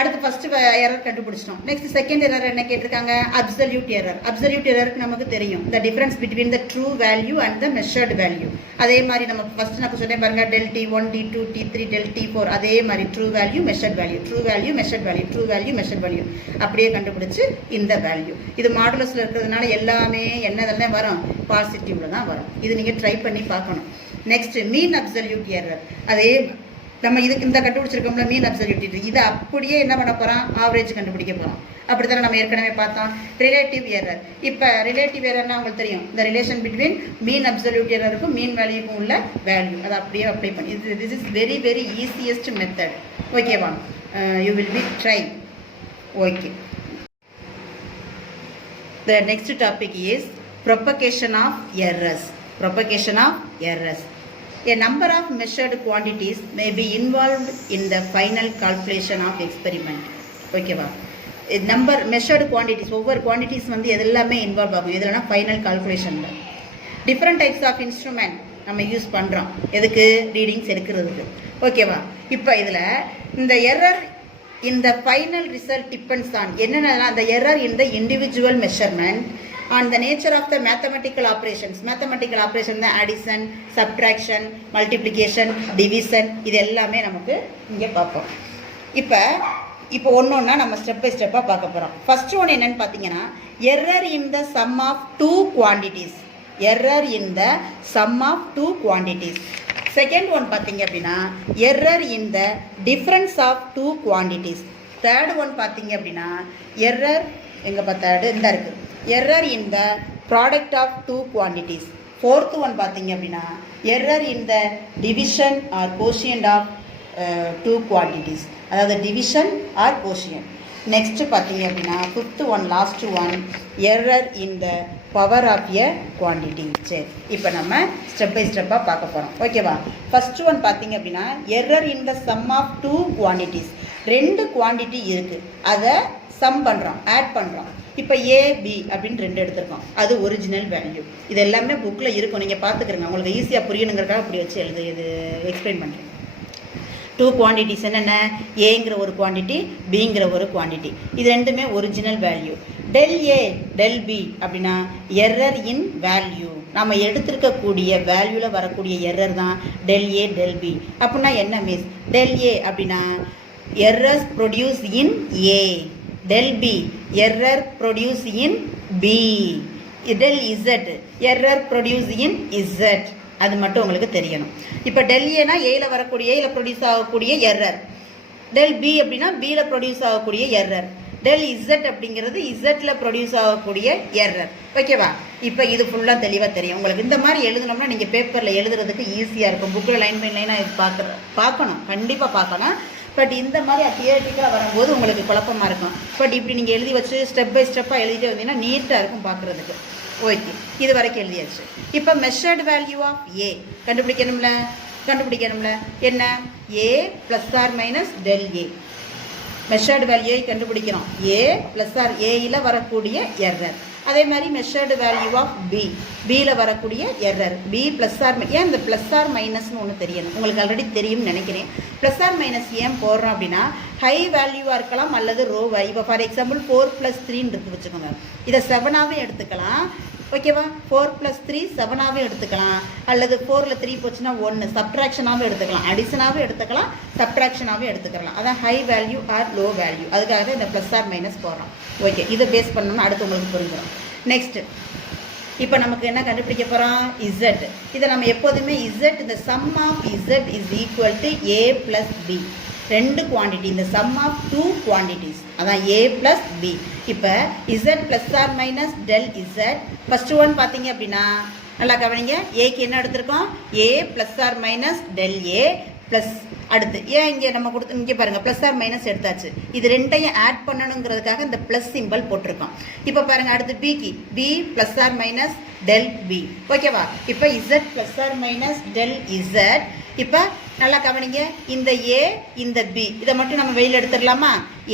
அடுத்து ஃபர்ஸ்ட் எரர் கண்டுபிடிச்சிட்டோம். நெக்ஸ்ட் செகண்ட் எரர் என்ன கேட்டிருக்காங்க? Absolute error. அப்சல்யூட் எரருக்கு நமக்கு தெரியும், the difference between the true value and the measured value. அதே மாதிரி நம்ம ஃபர்ஸ்ட் நான் சொன்னேன் பாருங்க, del T1, T2, T3, del T4. அதே மாதிரி true value, measured value, true value, measured value, true value, measured value அப்படியே கண்டுபிடிச்சு இந்த வேல்யூ. இது மாடுலஸில் இருக்கிறதுனால எல்லாமே என்னதெல்லாம் வரும்? பாசிட்டிவ்ல தான் வரும். இது நீங்கள் ட்ரை பண்ணி பார்க்கணும். நெக்ஸ்ட் மீன் அப்சல்யூட் எரர். அதே நம்ம இதுக்கு இந்த கண்டுபிடிச்சிருக்கோம்ல மீன் அப்சல்யூட், இதை அப்படியே என்ன பண்ண போகிறோம்? ஆவரேஜ் கண்டுபிடிக்க போகிறோம். அப்படி தானே நம்ம ஏற்கனவே பார்த்தோம். Relative error. இப்போ ரிலேட்டிவ் எரர்னா உங்களுக்கு தெரியும், இந்த ரிலேஷன் பிட்வீன் மீன் அப்சல்யூட் எரருக்கும் மீன் வேல்யூக்கும் உள்ள வேல்யூ, அதை அப்படியே அப்ளை பண்ணி this is very very easiest method. ஓகேவா? You will be try. Okay. The next topic is propagation of errors. Propagation of errors. A number of measured quantities may be involved in the final calculation of experiment. ஓகேவா? Number measured quantities, ஒவ்வொரு quantities வந்து எதெல்லாமே involve ஆகும் எதுலனா final கால்குலேஷனில். Different types of instrument நம்ம use பண்ணுறோம். எதுக்கு? ரீடிங்ஸ் எடுக்கிறதுக்கு. ஓகேவா? இப்போ இதில் இந்த எரர் இந்த ஃபைனல் ரிசல்ட் டிபெண்ட்ஸ் ஆன் என்னென்னா the error in the individual measurement on the nature of the mathematical operations. Mathematical operation தான் addition, subtraction, multiplication, division. இது எல்லாமே நமக்கு இங்கே பார்ப்போம். இப்போ ஒன்றா நம்ம ஸ்டெப் பை ஸ்டெப்பாக பார்க்க போகிறோம். ஃபர்ஸ்ட் ஒன் என்னன்னு பார்த்தீங்கன்னா, error in the sum of two quantities. Error in the sum of two quantities. Second one பார்த்தீங்க அப்படின்னா, error in the difference of two quantities. Third one பார்த்தீங்க அப்படின்னா, எரர் எங்கப்பா தேர்டு இந்த இருக்குது, error in the product of two quantities. Fourth one பார்த்தீங்க அப்படின்னா, error in the division or quotient of two quantities, அதாவது டிவிஷன் ஆர் கோஷியன்ட். நெக்ஸ்ட்டு பார்த்தீங்க அப்படின்னா fifth one last one, error in the power of a quantity. சரி, இப்போ நம்ம step by ஸ்டெப்பாக பார்க்க போகிறோம். ஓகேவா? ஃபஸ்ட்டு ஒன் பார்த்தீங்க அப்படின்னா, error in the sum of two quantities. ரெண்டு குவான்டிட்டி இருக்குது, அதை சம் பண்ணுறோம், ஆட் பண்ணுறோம். இப்போ ஏபி அப்படின்னு ரெண்டு எடுத்துருக்கோம், அது ஒரிஜினல் வேல்யூ. இது எல்லாமே புக்கில் இருக்கும், நீங்கள் பார்த்துக்கிறங்க. உங்களுக்கு ஈஸியாக புரியணுங்கிறக்காக அப்படி வச்சு இது எக்ஸ்பிளைன் பண்ணுறேன். டூ குவான்டிட்டிஸ் என்னென்ன? ஏங்கிற ஒரு குவான்டிட்டி, பிங்கிற ஒரு குவான்டிட்டி. இது ரெண்டுமே original value. Del A del B அப்படின்னா எரர் இன் வேல்யூ. நம்ம எடுத்திருக்கக்கூடிய வேல்யூவில் வரக்கூடிய எரர் தான் டெல் ஏ டெல் பி. அப்படின்னா என்ன மீன்ஸ்? டெல் ஏ அப்படின்னா errors produce in A, del B error produce in B, del Z error produce in Z. அது மட்டும் உங்களுக்கு தெரியணும். இப்போ டெல் ஏனா ஏல வரக்கூடிய ஏல ப்ரொடியூஸ் ஆகக்கூடிய எரர், டெல் பி அப்படின்னா பியில் ப்ரொடியூஸ் ஆகக்கூடிய எரர், டெல் இசட் அப்படிங்கிறது இசட்டில் ப்ரொடியூஸ் ஆகக்கூடிய எரர். ஓகேவா? இப்போ இது ஃபுல்லாக தெளிவாக தெரியும் உங்களுக்கு. இந்த மாதிரி எழுதணும்னா நீங்கள் பேப்பரில் எழுதுறதுக்கு ஈஸியாக இருக்கும். புக்கில் லைன் பை லைனாக இது பார்க்கணும், கண்டிப்பாக பார்க்கணும். பட் இந்த மாதிரி தியரிட்டிக்கலாக வரும்போது உங்களுக்கு குழப்பமாக இருக்கும். பட் இப்படி நீங்கள் எழுதி வச்சு ஸ்டெப் பை ஸ்டெப்பாக எழுதிட்டு வந்தீங்கன்னா நீட்டாக இருக்கும் பார்க்குறதுக்கு. ஓகே, இது வரைக்கும் எழுதியாச்சு. இப்போ மெஷர்டு வேல்யூ ஆஃப் ஏ கண்டுபிடிக்கணும்ல. என்ன? A plus R minus del A. Measured வேல்யூவை கண்டுபிடிக்கிறோம். ஏ ப்ளஸ் ஆர் ஏயில் வரக்கூடிய எரர். அதே மாதிரி மெஷர்டு வேல்யூ ஆஃப் பி, பியில் வரக்கூடிய எரர். பி ப்ளஸ் ஆர் ஏன் இந்த ப்ளஸ் ஆர் மைனஸ்னு ஒன்று தெரியணும். உங்களுக்கு ஆல்ரெடி தெரியும்னு நினைக்கிறேன். ப்ளஸ் ஆர் மைனஸ் ஏன் போடுறோம் அப்படின்னா ஹை வேல்யூவாக இருக்கலாம் அல்லது ரோ வேல்யூ. இப்போ ஃபார் எக்ஸாம்பிள் 4+3 இருக்கு வச்சுக்கோங்க. இதை 7ஆகவே எடுத்துக்கலாம். ஓகேவா? 4+3 7ஆகவே எடுத்துக்கலாம். அல்லது 4ல் 3 போச்சுன்னா 1 சப்ட்ராக்ஷனாகவும் எடுத்துக்கலாம். அடிஷனாகவும் எடுத்துக்கலாம், சப்ட்ராக்ஷனாகவும் எடுத்துக்கலாம். அதான் high value or low value. அதுக்காக இந்த ப்ளஸ் ஆர் மைனஸ் போடுறோம். ஓகே, இதை பேஸ் பண்ணோம்னா அடுத்து உங்களுக்கு புரிஞ்சிடும். நெக்ஸ்ட்டு இப்போ நமக்கு என்ன கண்டுபிடிக்க போகிறோம்? இசட். இதை நம்ம எப்போதுமே இசட், இந்த sum of Z is equal to A plus B. ரெண்டு குவான்டிட்டி, இந்த சம் ஆஃப் 2 குவான்டிட்டிஸ், அதான் ஏ ப்ளஸ் பி. இப்போ Z plus R minus del Z. First one பார்த்தீங்க அப்படின்னா நல்லா கவனிங்க. ஏக்கு என்ன எடுத்திருக்கோம்? A plus R minus del A plus அடுத்து ஏன் இங்கே நம்ம கொடுத்து இங்கே பாருங்கள் ப்ளஸ் ஆர் மைனஸ் எடுத்தாச்சு. இது ரெண்டையும் ஆட் பண்ணணுங்கிறதுக்காக இந்த ப்ளஸ் சிம்பிள் போட்டிருக்கோம். இப்போ பாருங்கள் அடுத்து பிக்கு B plus R minus del B. ஓகேவா? இப்போ Z plus R minus del Z. இப்போ நல்லா கவனிங்க, இந்த ஏ இந்த பி இதை மட்டும் நம்ம வெளியில் எடுத்துடலாமா?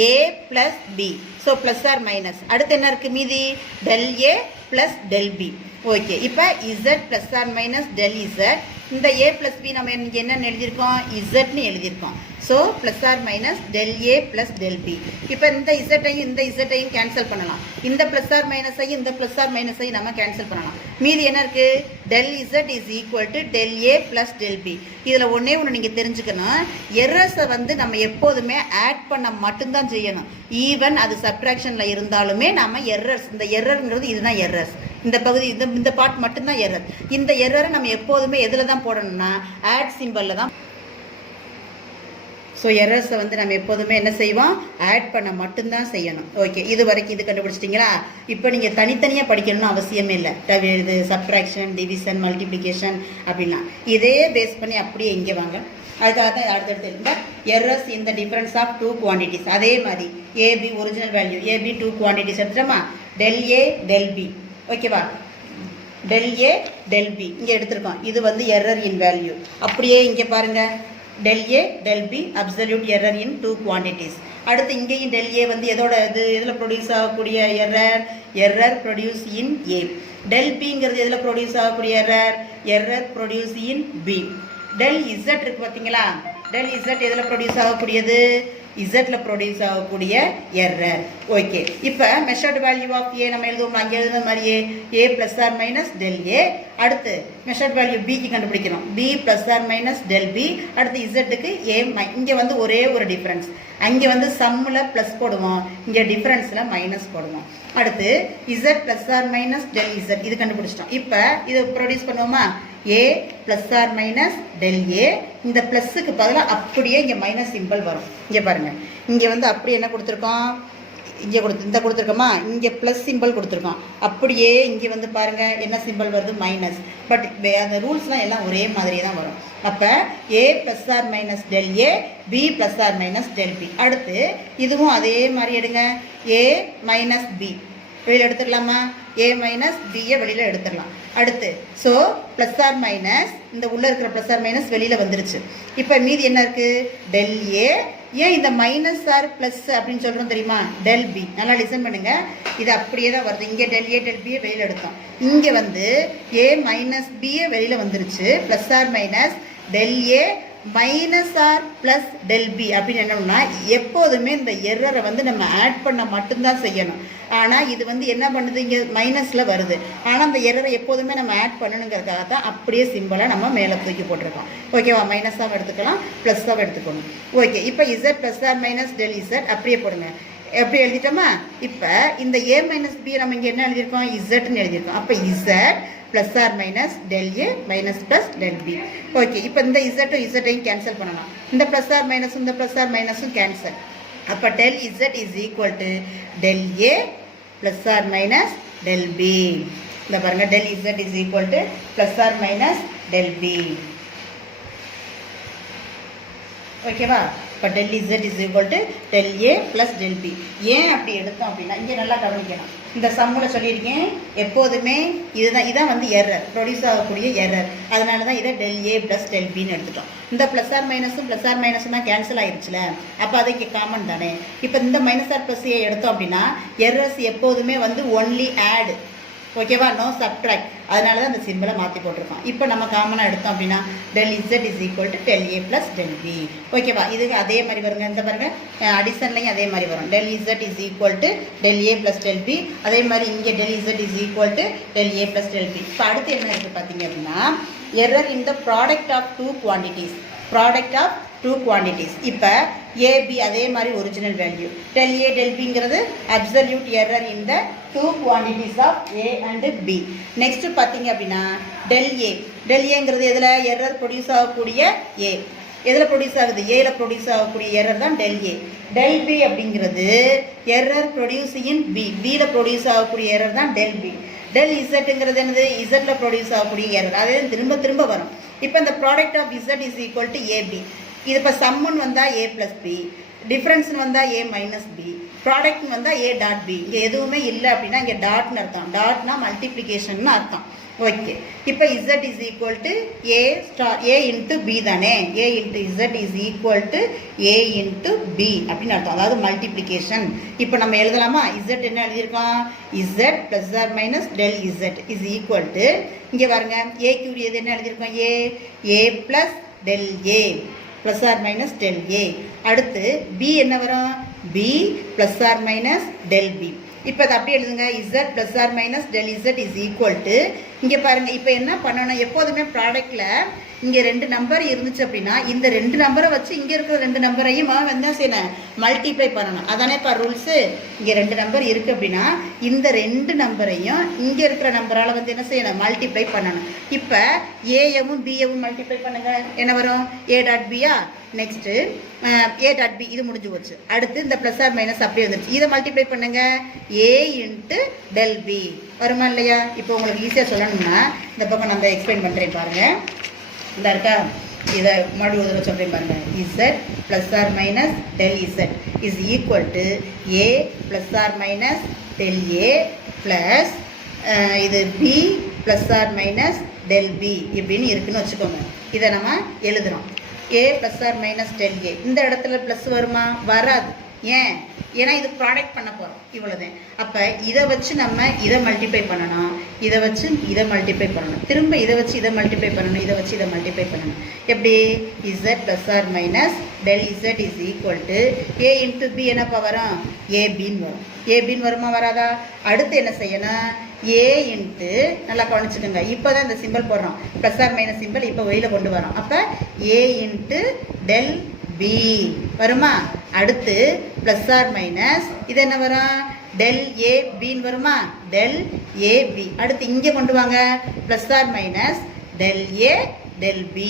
A plus B. So plus R minus. அடுத்து என்ன இருக்குது மீதி? Del A plus del B. Okay, இப்போ Z plus R minus del Z. இந்த ஏ ப்ளஸ் பி நம்ம இங்கே என்னென்னு எழுதியிருக்கோம்? இசட்னு எழுதியிருக்கோம். So plus R minus del A plus del B. இப்போ இந்த இசட்டையும் கேன்சல் பண்ணலாம். இந்த ப்ளஸ் ஆர் மைனஸையும் இந்த ப்ளஸ் ஆர் மைனஸையும் நம்ம கேன்சல் பண்ணலாம். மீதி என்ன இருக்குது? Del Z is equal to del A plus del B. இதில் ஒன்றே ஒன்று நீங்கள் தெரிஞ்சுக்கணும். எரர்ஸை வந்து நம்ம எப்போதுமே ஆட் பண்ண மட்டும்தான் செய்யணும். ஈவன் அது சப்ட்ராக்ஷனில் இருந்தாலுமே நம்ம எரர்ஸ், இந்த எரர்ங்கிறது இதுதான் எரர்ஸ். இந்த பகுதி இந்த பார்ட் மட்டும்தான் எரர். இந்த எரரை நம்ம எப்போதுமே எதில் தான் போடணும்னா ஆட் சிம்பிளில் தான். ஸோ எரர்ஸை வந்து நம்ம எப்போதுமே என்ன செய்வோம்? ஆட் பண்ண மட்டும்தான் செய்யணும். ஓகே, இது வரைக்கும் இது கண்டுபிடிச்சிட்டிங்களா? இப்போ நீங்கள் தனித்தனியாக படிக்கணும்னு அவசியமே இல்லை. இது சப்ட்ராக்ஷன், டிவிஷன், மல்டிப்ளிகேஷன் அப்படின்னா இதே பேஸ் பண்ணி அப்படியே இங்கே வாங்க. அதுக்காக தான் அடுத்தடுத்து இந்த எரர்ஸ் இந்த டிஃபரன்ஸ் ஆஃப் 2 குவான்டிட்டிஸ். அதே மாதிரி A B original value A B 2 quantities எடுத்துட்டோமா? Del A del B. ஓகேவா? டெல் ஏ டெல் பி இங்கே எடுத்திருக்கோம். இது வந்து எரர் இன் வேல்யூ. அப்படியே இங்கே பாருங்கள், del A del B absolute error in 2 quantities. அடுத்து இங்கேயும் del A வந்து எதோட எதில் ப்ரொடியூஸ் ஆகக்கூடிய error produce in A. del Bங்கிறது எதில் ப்ரொடியூஸ் ஆகக்கூடிய error produce in B. del Z இருக்கு பார்த்தீங்களா? del Z எதில் ப்ரொடியூஸ் ஆகக்கூடியது? இசட்ல ப்ரொடியூஸ் ஆகக்கூடிய எரர். ஓகே, இப்போ மெஷர்டு வேல்யூ ஆஃப் ஏ நம்ம எழுதுவோம். அங்கே எழுதுன மாதிரியே A plus R minus del A. அடுத்து மெஷர்டு வேல்யூ பிக்கு கண்டுபிடிக்கணும். B plus R minus del B. அடுத்து இசட்டுக்கு ஏ. இங்கே வந்து ஒரே ஒரு டிஃப்ரென்ஸ். அங்கே வந்து சம்மில் ப்ளஸ் போடுவோம், இங்கே டிஃப்ரென்ஸில் மைனஸ் போடுவோம். அடுத்து Z plus R minus del Z இது கண்டுபிடிச்சிட்டோம். இப்போ இது ப்ரொடியூஸ் பண்ணுவோமா? A plus R minus del A. இந்த ப்ளஸ்ஸுக்கு பதிலாக அப்படியே இங்கே மைனஸ் சிம்பிள் வரும். இங்கே பாருங்கள், இங்கே வந்து அப்படியே என்ன கொடுத்துருக்கோம்? இங்கே கொடுத்துருக்கோமா? இங்கே ப்ளஸ் சிம்பிள் கொடுத்துருக்கோம். அப்படியே இங்கே வந்து பாருங்கள் என்ன சிம்பிள் வருது? மைனஸ். பட் அந்த ரூல்ஸ்லாம் எல்லாம் ஒரே மாதிரி தான் வரும். அப்போ A plus R minus del A, B plus R minus del B. அடுத்து இதுவும் அதே மாதிரி எடுங்க. ஏ மைனஸ் பி வெளியில் எடுத்துடலாமா? ஏ மைனஸ் பியை வெளியில் எடுத்துடலாம். அடுத்து ஸோ ப்ளஸ் ஆர் மைனஸ் இந்த உள்ளே இருக்கிற ப்ளஸ் ஆர் மைனஸ் வெளியில் வந்துருச்சு. இப்போ மீதி என்ன இருக்குது? Del A. ஏன் இந்த மைனஸ் ஆர் ப்ளஸ் அப்படின்னு சொல்கிறோம் தெரியுமா? Del B. நல்லா லிசன் பண்ணுங்கள், இது அப்படியே தான் வருது. இங்கே டெல் ஏ டெல் பியை வெளியில் எடுத்தோம். இங்கே வந்து ஏ மைனஸ் பியை வெளியில் வந்துருச்சு. Plus R minus del A minus or plus del B அப்படின்னு என்னன்னா எப்போதுமே இந்த எரரை வந்து நம்ம ஆட் பண்ண மட்டும்தான் செய்யணும். ஆனால் இது வந்து என்ன பண்ணுது? இங்கே மைனஸில் வருது. ஆனால் அந்த எரரை எப்போதுமே நம்ம ஆட் பண்ணணுங்கிறதுக்காக தான் அப்படியே சிம்பிளாக நம்ம மேலே தூக்கி போட்டிருக்கோம். ஓகேவா? மைனஸாக எடுத்துக்கலாம், ப்ளஸ்ஸாக எடுத்துக்கணும். ஓகே, இப்போ Z plus R minus del Z அப்படியே போடுங்க. எப்படி எழுதிட்டோமா? இப்போ இந்த ஏ மைனஸ் பி நம்ம இங்கே என்ன எழுதியிருக்கோம்? இசட்னு எழுதியிருக்கோம். அப்போ Z plus R minus del A minus plus del B. Okay, இப்போ இந்த இசட்டும் இசட்டையும் கேன்சல் பண்ணலாம். இந்த ப்ளஸ் ஆர் மைனஸும் இந்த ப்ளஸ் ஆர் மைனஸும் கேன்சல். அப்போ del Z is equal to del A plus R minus del B. இந்த பாருங்கள், del Z is equal to plus R minus del B. ஓகேவா? இப்போ del z is equal to del a plus del b. ஏன் அப்படி எடுத்தோம் அப்படின்னா இங்கே நல்லா கவனிக்கணும். இந்த சம்மில் சொல்லியிருக்கேன் எப்போதுமே இதான் வந்து எரர், ப்ரொடியூஸ் ஆகக்கூடிய எரர். அதனால தான் இதை del a plus del bன்னு எடுத்துட்டோம். இந்த ப்ளஸ் ஆர் மைனஸும் தான் கேன்சல் ஆயிடுச்சுல, அப்போ அது இங்கே காமன் தானே. இப்போ இந்த மைனஸ் ஆர் ப்ளஸ் ஏ எடுத்தோம் அப்படின்னா எரர்ஸ் எப்போதுமே வந்து ஒன்லி ஆட், ஓகேவா, நோ சப்ட்ராக்ட். அதனால தான் அந்த சிம்பிளை மாற்றி போட்டிருக்கோம். இப்போ நம்ம காமனாக எடுத்தோம் அப்படின்னா del z is equal to del a plus del b, ஓகேவா. இதுக்கு அதே மாதிரி வருங்க, இந்த பாருங்க அடிஷன்லையும் அதே மாதிரி வரும். del z is equal to del a plus del b, அதே மாதிரி இங்கே del z is equal to del a plus del b. இப்போ அடுத்து என்ன இருக்குது பார்த்தீங்க அப்படின்னா error in the product of two quantities, இப்போ AB அதே மாதிரி original value, del A del Bங்கிறது absolute error in the two quantities of A and B. Next பார்த்தீங்க அப்படின்னா del Aங்கிறது எதில் எரர் ப்ரொடியூஸ் ஆகக்கூடிய A, எதில் ப்ரொடியூஸ் ஆகுது, ஏல ப்ரொடியூஸ் ஆகக்கூடிய எரர் தான் del A. del B அப்படிங்கிறது எரர் ப்ரொடியூஸ் இன் பியில் ப்ரொடியூஸ் ஆகக்கூடிய எரர் தான் del B. del Zங்கிறது என்னது, இசட்ல ப்ரொடியூஸ் ஆகக்கூடிய எரர், அதே திரும்ப வரும். இப்போ இந்த product of Z is equal to AB. இது இப்போ சம்முன்னு வந்தால் A ப்ளஸ் பி, டிஃப்ரென்ஸ்னு வந்தால் A மைனஸ் பி, ப்ராடக்ட்னு வந்தால் A டாட் பி. இங்கே எதுவுமே இல்லை அப்படின்னா இங்கே டாட்னு அர்த்தம், டாட்னா மல்டிப்ளிகேஷன் அர்த்தம். ஓகே, இப்போ Z is equal to A into B தானே, A into Z is equal to A into B அப்படின்னு அர்த்தம், அதாவது மல்டிப்ளிகேஷன். இப்போ நம்ம எழுதலாமா, Z என்ன எழுதியிருக்கோம், Z plus R minus del Z is equal to, இங்கே பாருங்க A கூடியது என்ன எழுதியிருக்கோம், A plus del A plus R minus del A. அடுத்து B என்ன வரும், B plus R minus del B. இப்போ அது அப்படி எழுதுங்க, Z plus R minus del Z is equal to, இங்கே பாருங்கள் இப்போ என்ன பண்ணணும், எப்போதுமே ப்ராடக்டில் இங்கே 2 நம்பர் இருந்துச்சு அப்படின்னா இந்த 2 நம்பரை வச்சு இங்கே இருக்கிற 2 நம்பரையும் என்ன செய்யணும், மல்டிப்ளை பண்ணணும். அதானே இப்போ ரூல்ஸு. இங்கே 2 நம்பர் இருக்குது அப்படின்னா இந்த 2 நம்பரையும் இங்கே இருக்கிற நம்பரால் வந்து என்ன செய்யணும், மல்டிப்ளை பண்ணணும். இப்போ ஏயவும் பியவும் மல்டிப்ளை பண்ணுங்க, என்ன வரும், A டாட் பியா. நெக்ஸ்ட்டு A டாட் பி, இது முடிஞ்சு போச்சு. அடுத்து இந்த ப்ளஸ் ஆர் மைனஸ் அப்படியே வந்துருச்சு, இதை மல்டிப்ளை பண்ணுங்க, A இன்ட்டு del B வருமா இல்லையா. இப்போ உங்களுக்கு ஈஸியாக சொல்லணும்னா இந்த பக்கம் நான் எக்ஸ்பிளைன் பண்ணுறேன் பாருங்கள். இந்த இருக்கா, இதை மறுபடியும் ஒரு தடவை சொல்கிறேன் பாருங்கள். Z plus R minus del Z is equal to A plus R minus del A plus இது B plus R minus del B இப்படின்னு இருக்குன்னு வச்சுக்கோங்க. இதை நம்ம எழுதுகிறோம், A plus R minus del A. இந்த இடத்துல ப்ளஸ் வருமா, வராது. ஏன்னா இது ப்ராடக்ட் பண்ண போகிறோம், இவ்வளோதான். அப்போ இதை வச்சு நம்ம இதை மல்டிப்ளை பண்ணணும், இதை வச்சு இதை மல்டிப்ளை பண்ணணும், திரும்ப இதை வச்சு இதை மல்டிப்ளை பண்ணணும், இதை வச்சு இதை மல்டிப்ளை பண்ணணும். எப்படி, Z plus R minus del Z is equal to A into B என்னப்பா வரும், ஏபின்னு வரும். ஏபின்னு வருமா, வராதா. அடுத்து என்ன செய்யணும், A இன்ட்டு, நல்லா கவனிச்சுக்கோங்க, இப்போ தான் இந்த சிம்பிள் போடுறோம், ப்ளஸ் ஆர் மைனஸ் சிம்பிள் இப்போ வெளியில் கொண்டு வரோம். அப்போ A இன்ட்டு del B வருமா. அடுத்து ப்ளஸ் ஆர் மைனஸ் இது என்ன வரும், del A பின்னு வருமா, del A B. அடுத்து இங்கே கொண்டு வாங்க, plus R minus del A del B,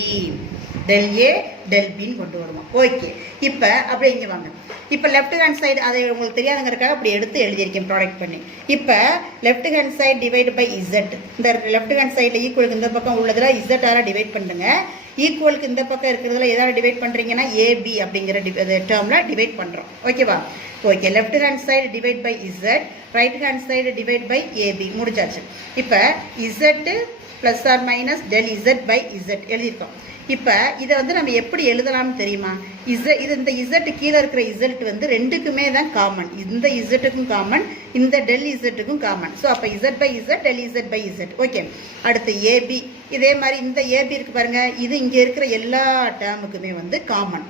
del A del பின்னு கொண்டு வருவோம். ஓகே, இப்போ அப்படியே இங்கே வாங்க. இப்போ லெஃப்ட் ஹேண்ட் சைடு அதை உங்களுக்கு தெரியாதுங்கிறதுக்காக அப்படி எடுத்து எழுதியிருக்கேன் ப்ராடக்ட் பண்ணி. இப்போ left hand side divide by Z, இந்த லெஃப்ட் ஹேண்ட் சைடில் ஈக்குவலுக்கு இந்த பக்கம் உள்ளதில் Z டிவைட் பண்ணுங்க, ஈக்குவலுக்கு இந்த பக்கம் இருக்கிறதுல எதாவது டிவைட் பண்ணுறீங்கன்னா AB அப்படிங்கிற டேர்மில் டிவைட் பண்ணுறோம். ஓகேவா. Okay, left hand side divide by Z, right hand side divide by AB முடிச்சாச்சு. இப்போ Z plus R minus del Z by Z எழுதியிருக்கோம். இப்போ இதை வந்து நம்ம எப்படி எழுதலாம்னு தெரியுமா, இது இந்த Z கீழே இருக்கிற Z வந்து ரெண்டுக்குமே தான் காமன், இந்த Z-க்கும் காமன், இந்த del Z-க்கும் காமன். ஸோ அப்போ Z by Z del Z by Z. Okay, அடுத்து AB, இதே மாதிரி இந்த AB இருக்குது பாருங்கள், இது இங்கே இருக்கிற எல்லா டேர்முக்குமே வந்து காமன்.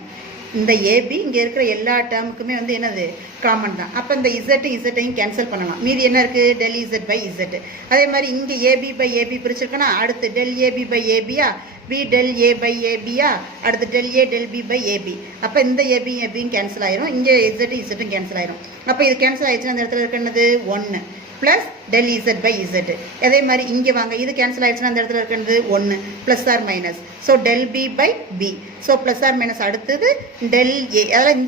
இந்த AB இங்கே இருக்கிற எல்லா டேர்முக்குமே வந்து என்னது, காமன் தான். அப்போ இந்த இசட்டையும் கேன்சல் பண்ணலாம், மீதி என்ன இருக்குது, del Z பை Z. அதே மாதிரி இங்கே AB பை AB பிரிச்சிருக்கோன்னா அடுத்து del AB பை ABயா, B del A பை ABயா, அடுத்து del A del B by AB. அப்போ இந்த ABயும் கேன்சல் ஆயிரும், இங்கே Zம் கேன்சல் ஆயிரும். அப்போ இது கேன்சல் ஆயிடுச்சுன்னா அந்த இடத்துல இருக்கிறது 1 plus del Z by Z. அதே மாதிரி இங்கே வாங்க, இது கேன்சல் ஆகிடுச்சுன்னா அந்த இடத்துல இருக்கிறது 1 plus R minus. So del B by B. So plus R minus அடுத்தது del A, அதாவது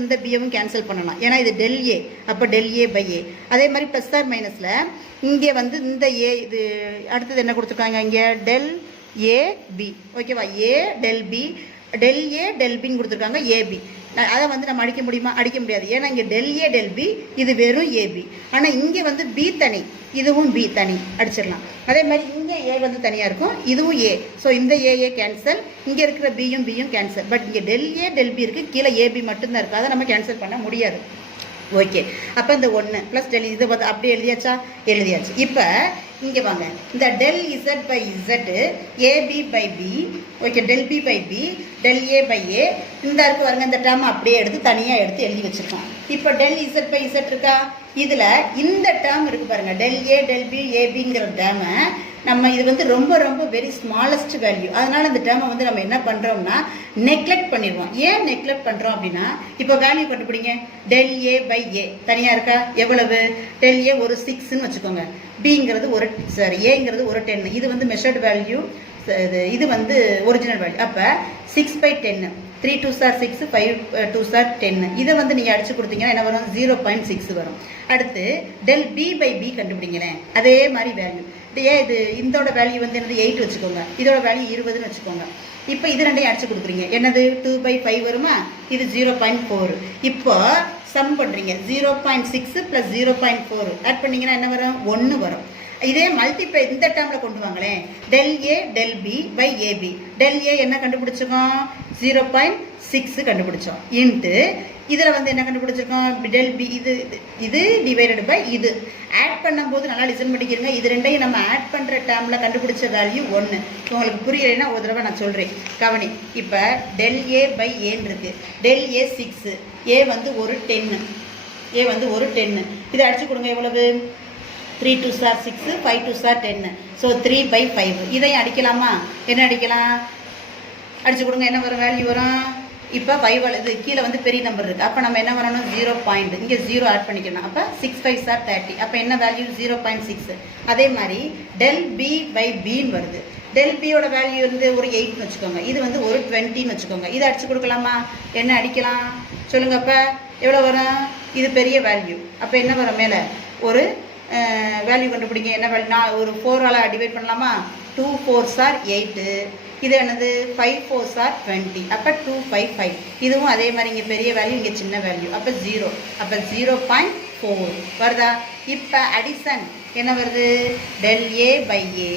இந்த பியவும் கேன்சல் பண்ணலாம், ஏன்னா இது del A. அப்போ del A பை A. அதே மாதிரி ப்ளஸ் ஆர் மைனஸில் இங்கே வந்து இந்த A, இது அடுத்தது என்ன கொடுத்துருக்காங்க, இங்கே del A B. ஓகேவா, A del B del A del பின்னு கொடுத்துருக்காங்க ஏபி. அதை வந்து நம்ம அடிக்க முடியுமா? அடிக்க முடியாது. ஏன்னா இங்கே டெல் ஏ டெல் பி இது வெறும் ஏபி. ஆனால் இங்கே வந்து பி தனி, இதுவும் பி தனி, அடிச்சிடலாம். அதே மாதிரி இங்கே ஏ வந்து தனியாக இருக்கும், இதுவும் ஏ. ஸோ இந்த ஏஏ கேன்சல், இங்கே இருக்கிற பியும் பியும் கேன்சல். பட் இங்கே டெல் ஏ டெல் பி இருக்குது, கீழே ஏபி மட்டும்தான் இருக்குது. அதை நம்ம கேன்சல் பண்ண முடியாது. ஓகே, அப்போ இந்த 1 ப்ளஸ் டெல் இதை பார்த்து அப்படியே எழுதியாச்சா? எழுதியாச்சு. இப்போ இங்கே வாங்க, இந்த del Z by Z A B by B, okay, del B by B del A by A, இந்த இருக்கு பாருங்க, இந்த டேர்ம் அப்படியே எடுத்து தனியாக எடுத்து எழுதி வச்சுருக்கோம். இப்போ டெல் இசட் பை இசட் இருக்கா, இதில் இந்த டேர்ம் இருக்குது பாருங்கள், டெல் ஏ டெல் பி ஏபிங்கிற டேர்மை நம்ம இது வந்து ரொம்ப ரொம்ப வெரி ஸ்மாலஸ்ட் வேல்யூ. அதனால் இந்த டேர்மை வந்து நம்ம என்ன பண்ணுறோம்னா நெக்லெக்ட் பண்ணிடுவோம். ஏன் நெக்லெக்ட் பண்ணுறோம் அப்படின்னா, இப்போ வேல்யூ கண்டுபிடிங்க. டெல் ஏ பை ஏ தனியாக இருக்கா? எவ்வளவு? டெல் ஏ ஒரு 6ன்னு வச்சுக்கோங்க, பிங்கிறது ஒரு ஏங்கிறது ஒரு 10. இது வந்து மெஷர்டு வேல்யூ, இது வந்து ஒரிஜினல் வேல்யூ. அப்போ 6/10, 3 2s are 6, 5 2s are 10. இதை வந்து நீங்கள் அடிச்சு கொடுத்தீங்கன்னா என்ன வரும்? 0.6 வரும். அடுத்து டெல் பி பை பி கண்டுபிடிங்களேன். அதே மாதிரி வேல்யூ இது இதோட வேல்யூ வந்து என்னது 8 வச்சுக்கோங்க, இதோட வேல்யூ 20ன்னு வச்சுக்கோங்க. இப்போ இது ரெண்டையும் அடிச்சு கொடுக்குறீங்க, என்னது 2/5 வருமா? இது 0.4. இப்போ சம் பண்ணுறீங்க, 0.6 + 0.4 ஆட் பண்ணிங்கன்னா என்ன வரும்? 1 வரும். இதே மல்டிப்ளை இந்த டேர்மில் கொண்டு வாங்களேன். Del A del B by AB. டெல் ஏ என்ன கண்டுபிடிச்சிருக்கோம்? 0.6 கண்டுபிடிச்சோம். இன்ட்டு இதில் வந்து என்ன கண்டுபிடிச்சிருக்கோம்? டெல் பி இது இது டிவைடட் பை இது. ஆட் பண்ணும்போது நல்லா லிசன் பண்ணிக்கிறங்க. இது ரெண்டையும் நம்ம ஆட் பண்ணுற டேர்மில் கண்டுபிடிச்ச வேல்யூ 1. உங்களுக்கு புரியலைன்னா ஒரு தடவை நான் சொல்கிறேன், கவனி. இப்போ டெல் ஏ பை ஏன்னு இருக்குது. டெல் ஏ 6, ஏ வந்து ஒரு 10, ஏ வந்து ஒரு 10. இதை அடிச்சு கொடுங்க, எவ்வளவு? 3 2s are 6, 5 2s are 10. So 3/5. இதையும் அடிக்கலாமா? என்ன அடிக்கலாம்? அடிச்சு கொடுங்க, என்ன வரும்? வேல்யூ வரும். இப்போ 5 இது கீழே வந்து பெரிய நம்பர் இருக்குது. அப்போ நம்ம என்ன வரணும்? 0 பாயிண்ட், இங்கே 0 ஆட் பண்ணிக்கணும். அப்போ 6 5s are 30. அப்போ என்ன வேல்யூ? 0.6. அதே மாதிரி டெல் பி பை பின்னு வருது. டெல் பியோட வேல்யூ வந்து ஒரு 8ன்னு வச்சுக்கோங்க, இது வந்து ஒரு 20ன்னு வச்சுக்கோங்க. இதை அடிச்சு கொடுக்கலாமா? என்ன அடிக்கலாம் சொல்லுங்க. அப்போ எவ்வளோ வரும்? இது பெரிய வேல்யூ. அப்போ என்ன வரும்? மேலே ஒரு வேல்யூ கண்டுபிடிங்க. என்ன வேல்யூ? நான் ஒரு 4ஆல் டிவைட் பண்ணலாமா? 2 4s are 8. இது என்னது? 5 4s are 20. அப்போ 255. இதுவும் அதே மாதிரி, இங்கே பெரிய வேல்யூ, இங்கே சின்ன வேல்யூ. அப்போ 0. அப்போ 0.4 வருதா? இப்போ அடிஷன் என்ன வருது? Del A by A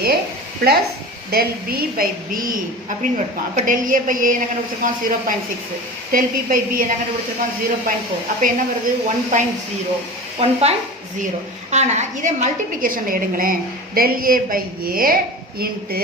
plus del B by B அப்படின்னு இருக்கும். அப்போ டெல் ஏ பை ஏ என்ன கண்டுபிடிச்சிருக்கோம்? 0.6. டெல் பி பை பி என்ன கண்டுபிடிச்சிருக்கோம்? 0.4. அப்போ என்ன வருது? 1.0. 1.0. ஆனால் இதே மல்டிப்ளிகேஷனில் எடுங்களேன். Del A by A into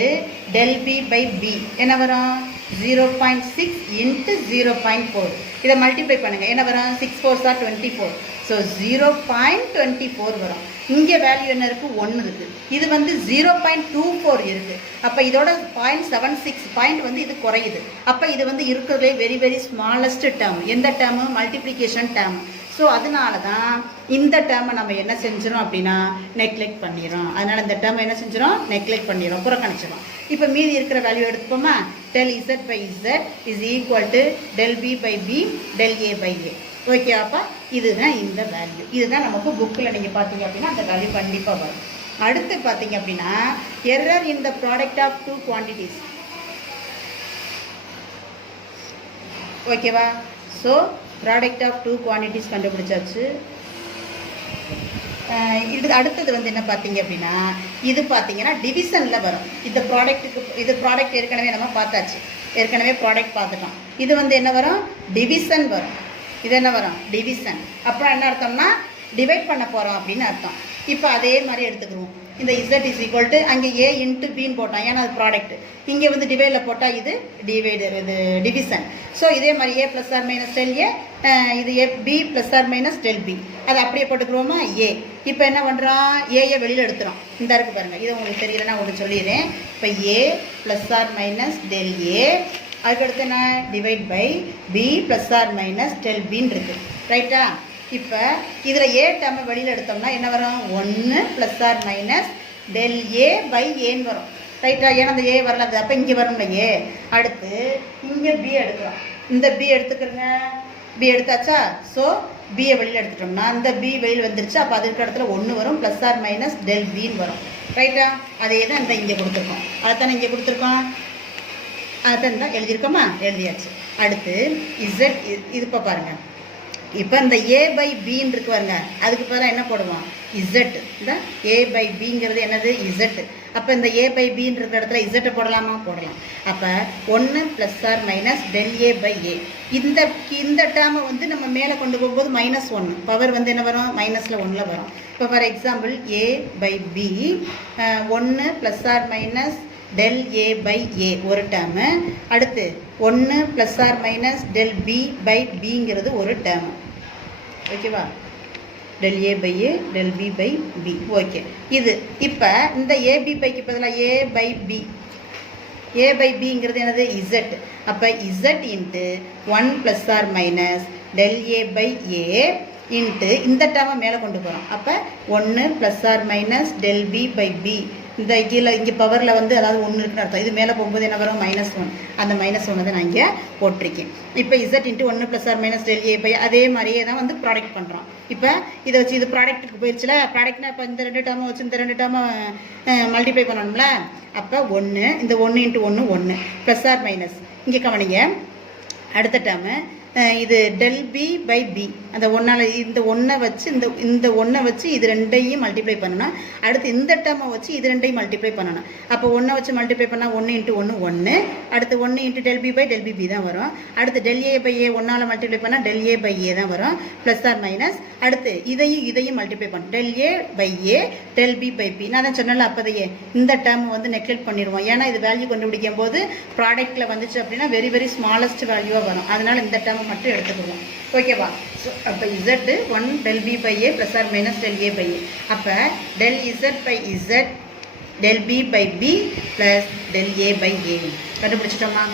del B by B என்ன வரும்? 0.6 இன்ட்டு 0.4. இதை மல்டிப்ளை பண்ணுங்கள், என்ன வரும்? 6 4s are 24. ஸோ 0.24 வரும். இங்கே வேல்யூ என்ன இருக்குது? 1 இருக்குது. இது வந்து 0.24 இருக்குது. அப்போ இதோட 0.76 பாயிண்ட் வந்து இது குறையுது. அப்போ இது வந்து இருக்கிறதுலே வெரி வெரி ஸ்மாலஸ்ட் டேர்ம். எந்த டேர்மு? Multiplication term. ஸோ அதனால தான் இந்த டேர்மை நம்ம என்ன செஞ்சிடும் அப்படின்னா நெக்லெக்ட் பண்ணிடுறோம். அதனால் இந்த டேர்மை என்ன செஞ்சிடும்? நெக்லெக்ட் பண்ணிடுறோம், புறக்கணிச்சிடும். இப்போ மீதி இருக்கிற வேல்யூ எடுத்துப்போமா? Del Z by Z is equal to del B by B del A by A. Okay, அப்போ இதுதான் இந்த வேல்யூ. இதுதான் நமக்கு புக்கில் நீங்கள் பார்த்தீங்க அப்படின்னா அந்த வேல்யூ கண்டிப்பாக வரும். அடுத்து பார்த்தீங்க அப்படின்னா error in the product of 2 quantities. ஓகேவா? ஸோ ப்ராடக்ட் ஆஃப் 2 குவான்டிட்டிஸ் கண்டுபிடிச்சாச்சு. இது அடுத்தது வந்து என்ன பார்த்தீங்க அப்படின்னா, இது பார்த்தீங்கன்னா டிவிஷனில் வரும். இந்த ப்ராடக்ட்டுக்கு இது ப்ராடக்ட் ஏற்கனவே நம்ம பார்த்தாச்சு, ஏற்கனவே ப்ராடக்ட் பார்த்துட்டோம். இது வந்து என்ன வரும்? டிவிஷன் வரும். இது என்ன வரும்? டிவிஷன். அப்புறம் என்ன அர்த்தம்னா டிவைட் பண்ண போகிறோம் அப்படின்னு அர்த்தம். இப்போ அதே மாதிரி எடுத்துக்கிறோம். இந்த Z இஸ் ஈக்குவல் டு அங்கே ஏ இன்ட்டு பின்னு போட்டோம், ஏன்னா அது ப்ராடக்ட். இங்கே வந்து டிவைடில் போட்டால் இது டிவைடர், இது டிவிஷன். ஸோ இதே மாதிரி A plus R minus del A, இது A B plus R minus del B, அதை அப்படியே போட்டுக்கிறோமா? ஏ. இப்போ என்ன பண்ணுறோம்? ஏயை வெளியில் எடுத்துகிறோம். இந்த இருக்கு பாருங்கள், இது உங்களுக்கு தெரியலன்னா உங்களுக்கு சொல்லிடுறேன். இப்போ A plus R minus del A, அதுக்கடுத்து என்ன? Divide by B plus R minus del பின்னு இருக்குது, ரைட்டா? இப்போ இதில் ஏ டேர்மை வெளியில் எடுத்தோம்னா என்ன வரும்? 1 plus R minus del A by ஏன்னு வரும், ரைட்டா? ஏன்னா அந்த ஏ வரல, அது அப்போ இங்கே வரும்ல ஏ. அடுத்து இங்கே பி எடுக்கிறோம். இந்த பி எடுத்துக்கிறங்க, பி எடுத்தாச்சா? ஸோ பியை வெளியில் எடுத்துட்டோம்னா இந்த பி வெளியில் வந்துருச்சு. அப்போ அது இருக்கிற இடத்துல 1 வரும், ப்ளஸ் ஆர் மைனஸ் டெல் பின்னு வரும், ரைட்டா? அதே தான் இந்த இங்கே கொடுத்துருக்கோம், அதை தானே இங்கே கொடுத்துருக்கோம். அதான் தான் எழுதியிருக்கோமா, எழுதியாச்சு. அடுத்து இசட், இது இப்போ பாருங்கள், இப்போ இந்த ஏ பை பின்னு இருக்கு பாருங்க, அதுக்கு பதிலாக என்ன போடுவோம், இசட். இந்த ஏ பை பிங்கிறது என்னது, இசட். அப்போ இந்த ஏ பை பின்னு இருக்கிற இடத்துல இசட்டை போடலாமா, போடலாம். அப்போ 1 plus R minus del A by A. இந்த டேர்மை வந்து நம்ம மேலே கொண்டு போகும்போது -1 பவர் வந்து என்ன வரும், -1 வரும். இப்போ for example A by B 1 plus R minus del A by A ஒரு டேர்மு. அடுத்து 1 plus R minus del B by பிங்கிறது ஒரு டேர்மு. ஓகேவா, del A by A del B by B. Okay, இது இப்போ இந்த ஏபி பைக்கு பதிலாக A by B, A by பிங்கிறது என்னது, இசட். அப்போ Z into 1 plus R minus del A by A into இந்த டேர்மை மேலே கொண்டு போகிறோம். அப்போ 1 plus R minus del B by B. இந்த கீழே இங்கே பவரில் வந்து அதாவது 1 இருக்குன்னு அர்த்தம். இது மேலே போகும்போது என்ன வரும், -1. அந்த -1 தான் நான் இங்கே போட்டிருக்கேன். இப்போ Z into 1 plus R minus del A by, அதே மாதிரியே தான் வந்து ப்ராடக்ட் பண்ணுறோம். இப்போ இதை வச்சு இது ப்ராடக்ட்டுக்கு போயிடுச்சுல, ப்ராடக்ட்னா இப்போ இந்த 2 டேர்மை வச்சு இந்த 2 டேர்மை மல்டிப்ளை பண்ணணும்ல. அப்போ 1, இந்த 1 இன்ட்டு 1 1 ப்ளஸ் ஆர் மைனஸ், இங்கே கவனிங்க அடுத்த டேர்மு இது டெல் பி பை பி. அந்த ஒன்றால் இந்த 1 வச்சு இந்த 1 வச்சு இது 2ஐயும் மல்டிப்ளை பண்ணணும். அடுத்து இந்த டேர்மை வச்சு இது 2ஐயும் மல்டிப்ளை பண்ணணும். அப்போ 1 வச்சு மல்டிப்ளை பண்ணால் 1 இன்ட்டு 1 1, அடுத்து 1 into del B by del B தான் வரும். அடுத்து டெல் ஏ பை ஏ 1ஆல் மல்டிப்ளை பண்ணால் டெல் ஏ பை ஏ தான் வரும், ப்ளஸ் ஆர் மைனஸ். அடுத்து இதையும் மல்டிப்ளை பண்ணணும், del A by A del B by B. நான் தான் சொன்னால அப்போதையே இந்த டேர்ம் வந்து நெக்லெக்ட் பண்ணிடுவோம். ஏன்னா இது வேல்யூ கண்டுபிடிக்கும் போது ப்ராடக்ட்டில் வந்துச்சு அப்படின்னா வெரி வெரி ஸ்மாலஸ்ட் வேல்யூவாக வரும். அதனால் இந்த டேர்மை மட்டும் எடுத்துக்குவோம். ஓகேவா, ஸோ அப்போ Z 1 del B by A plus R minus del A by A. அப்போ del Z by Z del B by B plus del A by A. கண்டுபிடிச்சிட்டோமா,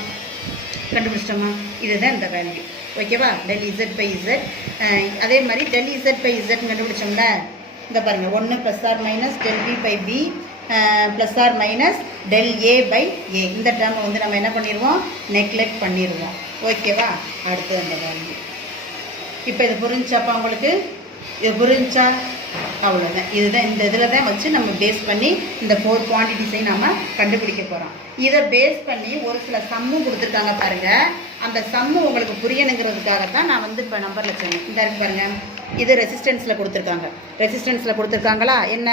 இதுதான் இந்த வேல்யூ. ஓகேவா, டெல் இசட் பை இசட். அதே மாதிரி del Z by Z கண்டுபிடிச்சோம்ல, இந்த பாருங்கள் 1 plus R minus del B by B plus R minus del A by A. இந்த டேர்மை வந்து நம்ம என்ன பண்ணிடுவோம், நெக்லெக்ட் பண்ணிடுவோம். ஓகேவா, அடுத்து அந்த வேல்யூ. இப்போ இது புரிஞ்சாப்பா உங்களுக்கு, இது புரிஞ்சா அவ்வளோதான். இதுதான் இந்த இதில் தான் வச்சு நம்ம பேஸ் பண்ணி இந்த 4 குவான்டிட்டிஸையும் நம்ம கண்டுபிடிக்க போகிறோம். இதை பேஸ் பண்ணி ஒரு சில சம்மு கொடுத்துருக்காங்க பாருங்கள். அந்த சம்மு உங்களுக்கு புரியணுங்கிறதுக்காகத்தான் நான் வந்து இப்போ நம்பரில் சொன்னேன். இந்த இருக்கு பாருங்கள், இது ரெசிஸ்டன்ஸில் கொடுத்துருக்காங்களா, என்ன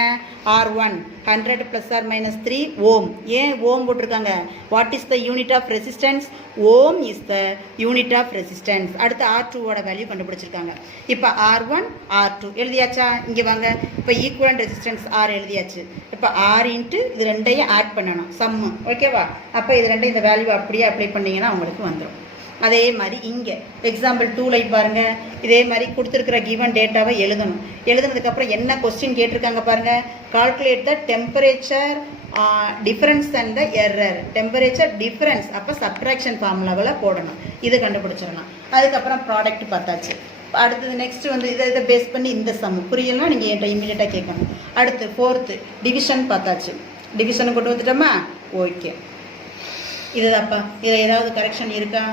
R1 100 ப்ளஸ் ஆர் மைனஸ் 3 ஓம். ஏன் ஓம் போட்டிருக்காங்க, what is the unit of resistance, ohm is the unit of resistance. அடுத்து R2ஓட வேல்யூ கண்டுபிடிச்சிருக்காங்க. இப்போ R1 R2 எழுதியாச்சா, இங்கே வாங்க. இப்போ ஈக்குவலன்ட் ரெசிஸ்டன்ஸ் R எழுதியாச்சு. இப்போ R இன்ட்டு இது 2ஐயும் ஆட் பண்ணணும் சம்மு. ஓகேவா, அப்போ இது 2 இந்த வேல்யூ அப்படியே அப்ளை பண்ணிங்கன்னா உங்களுக்கு வந்துடும். அதே மாதிரி இங்கே எக்ஸாம்பிள் 2ல் பாருங்கள், இதே மாதிரி கொடுத்துருக்கிற கிவன் டேட்டாவை எழுதுனதுக்கப்புறம் என்ன கொஸ்டின் கேட்டிருக்காங்க பாருங்கள், calculate the temperature difference and the error. Temperature difference அப்போ சப்ட்ராக்ஷன் ஃபார்முலாவில் போடணும். இது கண்டுபிடிச்சிடலாம். அதுக்கப்புறம் ப்ராடக்ட் பார்த்தாச்சு. அடுத்தது நெக்ஸ்ட் வந்து இதை பேஸ் பண்ணி இந்த சம் புரியலாம், நீங்கள் என்கிட்ட இமீடியட்டாக கேட்கணும். அடுத்து 4th டிவிஷன் பார்த்தாச்சு. டிவிஷனை கொண்டு வந்துட்டோமா, ஓகே. இதுதான்ப்பா, இதில் ஏதாவது கரெக்ஷன் இருக்கா?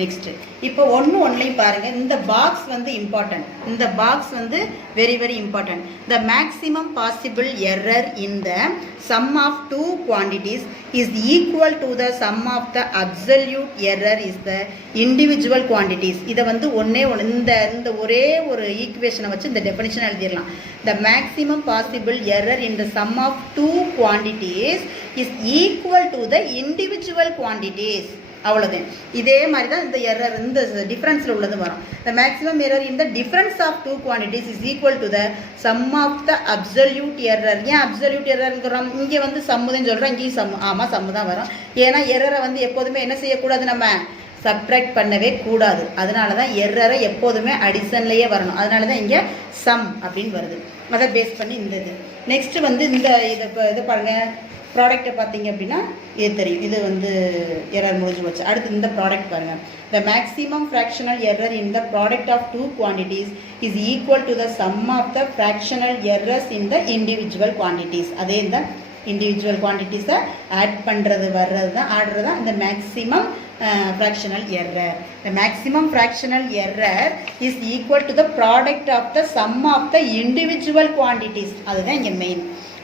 நெக்ஸ்ட்டு இப்போ ஒன்றுலையும் பாருங்கள், இந்த பாக்ஸ் வந்து இம்பார்ட்டன்ட். இந்த பாக்ஸ் வந்து very very important. The maximum possible error in the sum of 2 quantities is equal to the sum of the absolute error is the individual quantities. இதை வந்து இந்த ஒரே ஒரு ஈக்குவேஷனை வச்சு இந்த டெஃபினிஷன் எழுதிடலாம். The maximum possible error in the sum of 2 quantities is equal to the individual quantities. அவ்வளோதான். இதே மாதிரி தான் இந்த எரர் இந்த டிஃப்ரென்ஸில் உள்ளது வரும். The maximum error in the difference of 2 quantities is equal to the sum of the absolute error. ஏன் அப்சல்யூட் எரர்ங்கிறோம், இங்கே வந்து சம்முதான் சொல்கிறோம், இங்கேயும் சம்மு. ஆமாம், சம்மு தான் வரும். ஏன்னா எரரை வந்து எப்போதுமே என்ன செய்யக்கூடாது, நம்ம சப்ட்ராக்ட் பண்ணவே கூடாது. அதனால தான் எரரை எப்போதுமே அடிஷன்லேயே வரணும். அதனால தான் இங்கே சம் அப்படின்னு வருது. அதை பேஸ் பண்ணி இந்த இது நெக்ஸ்ட்டு வந்து இந்த இதை பாருங்கள், ப்ராடக்ட்டை பார்த்தீங்க அப்படின்னா இது தெரியும். இது வந்து எரர் முடிஞ்சு போச்சு. அடுத்து இந்த ப்ராடக்ட் பாருங்கள். The maximum fractional error in the product of 2 quantities is equal to the sum of the fractional errors in the individual quantities. அதே இந்த இண்டிவிஜுவல் குவான்டிட்டிஸை ஆட் பண்ணுறது வர்றது தான் ஆடுறது தான் இந்த maximum fractional error. The maximum fractional error is equal to the product of the sum of the individual quantities. அதுதான் இங்கே மெயின்.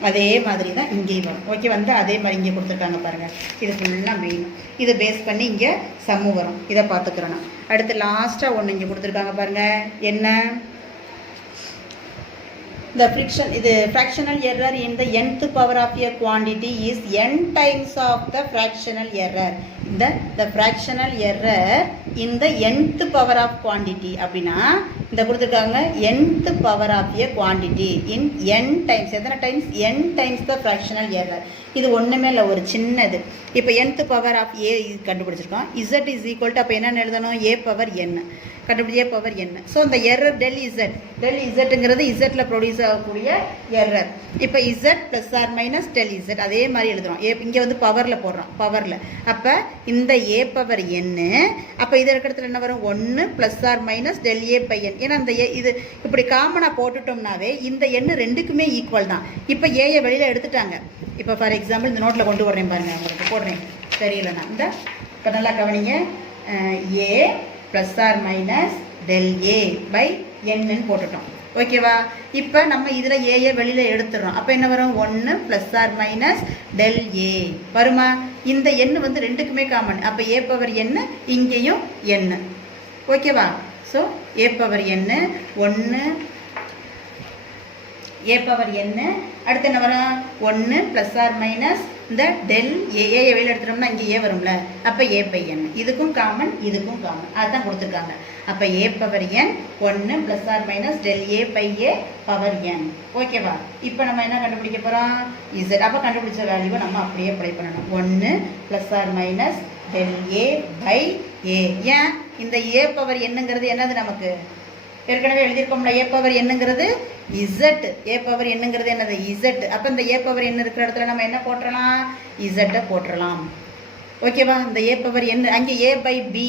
அதே மாதிரி தான் இங்கேயும் வரும். ஓகே, வந்து அதே மாதிரி இங்கே கொடுத்துருக்காங்க பாருங்கள். இது ஃபுல்லாக மெயின். இதை பேஸ் பண்ணி இங்கே சம்மு வரும். இதை பார்த்துக்கிறோம். அடுத்து லாஸ்ட்டாக ஒன்று இங்கே கொடுத்துருக்காங்க பாருங்கள். என்ன? The fractional error in the nth power of a quantity is n times of the fractional error. The fractional error in the nth power of quantity அப்படின்னா இந்த கொடுத்துருக்காங்க nth power of a quantity in n times. எத்தனை times? n times the fractional error. இது ஒன்றுமே இல்லை, ஒரு சின்னது. இப்போ nth power of a கண்டுபிடிச்சிருக்கோம். z is equal to அப்போ என்னென்னு எழுதணும்? a power n கண்டுபிடிச்ச பவர் என்ன. ஸோ இந்த எரர் டெல் இசட்டுங்கிறது இசட்டில் ப்ரொடியூஸ் ஆகக்கூடிய எரர். இப்போ Z plus R minus del Z அதே மாதிரி எழுதுகிறோம். இங்கே வந்து பவரில் போடுறோம், பவரில். அப்போ இந்த ஏ பவர் என்ன, அப்போ இது இருக்கிற இடத்துல என்ன வரும்? 1 plus R minus del A by N. ஏன்னா இந்த இது இப்படி காமனாக போட்டுட்டோம்னாவே இந்த எண்ணு ரெண்டுக்குமே ஈக்குவல் தான். இப்போ ஏயை வெளியில் எடுத்துட்டாங்க. இப்போ ஃபார் எக்ஸாம்பிள் இந்த நோட்டில் கொண்டு வரேன் பாருங்கள், உங்களுக்கு போடுறேன் தெரியலண்ணா. இந்த இப்போ நல்லா கவனிங்க. A plus R minus del A by என்னன்னு போட்டுட்டோம். ஓகேவா? இப்போ நம்ம இதில் ஏஏ வெளியில் எடுத்துடுறோம். அப்போ என்ன வரும்? 1 plus R minus del A வருமா? இந்த எண்ணு வந்து ரெண்டுக்குமே காமன். அப்போ ஏ பவர் என்ன, இங்கேயும் என்ன. ஓகேவா? ஸோ ஏ பவர் என்ன 1 ஏ பவர் என்ன. அடுத்து என்ன வரும்? 1 ப்ளஸ் ஆர் மைனஸ் இந்த டெல் ஏஏ வெளியில் எடுத்துட்டோம்னா இங்கே ஏ வரும்ல. அப்போ ஏ பை என். இதுக்கும் காமன், இதுக்கும் காமன். அதுதான் கொடுத்துருக்காங்க. அப்போ A power N 1 plus R minus del A by A power N. ஓகேவா? இப்போ நம்ம என்ன கண்டுபிடிக்க போகிறோம்? இசட். அப்போ கண்டுபிடிச்ச வேல்யூவை நம்ம அப்படியே அப்ளை பண்ணணும். 1 plus R minus del A by A. ஏன் இந்த ஏ பவர் என்னங்கிறது என்னது? நமக்கு ஏற்கனவே எழுதியிருக்கோம்ல. ஏ பவர் என்னங்கிறது இசட். ஏ பவர் என்னங்கிறது என்னது? இசட். அப்போ இந்த ஏ பவர் என்ன இருக்கிற இடத்துல நம்ம என்ன போட்டுடலாம்? இசட்டை போட்டுடலாம். ஓகேவா? இந்த ஏ பவர் என்ன அங்கே A by B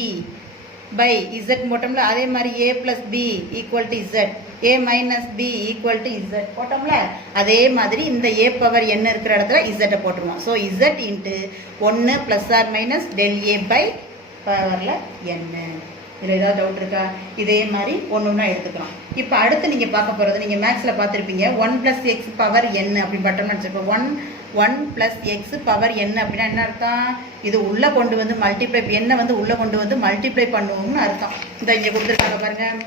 by Z போட்டோம்ல. அதே மாதிரி A plus B equal to Z, A minus B equal to Z போட்டோம்ல. அதே மாதிரி இந்த ஏ பவர் என்ன இருக்கிற இடத்துல இசட்டை போட்டுருவோம். So Z into 1 plus R minus del A by பவரில் என்ன. இதில் ஏதாவது டவுட் இருக்கா? இதே மாதிரி ஒன்று ஒன்றா எடுத்துக்கலாம். இப்போ அடுத்து நீங்கள் பார்க்க போகிறது, நீங்கள் மேக்ஸில் பார்த்துருப்பீங்க 1 ப்ளஸ் எக்ஸ் பவர் என்ன அப்படின்னு பட்டோம்னு வச்சுருக்கோம். 1 ப்ளஸ் எக்ஸ் பவர் என்ன அப்படின்னா என்ன அர்த்தம்? இது உள்ளே கொண்டு வந்து மல்டிப்ளை, என்ன வந்து உள்ளே கொண்டு வந்து மல்டிப்ளை பண்ணுவோம்னு அர்த்தம். இந்த இங்கே கொடுத்துருக்காங்க பாருங்கள்.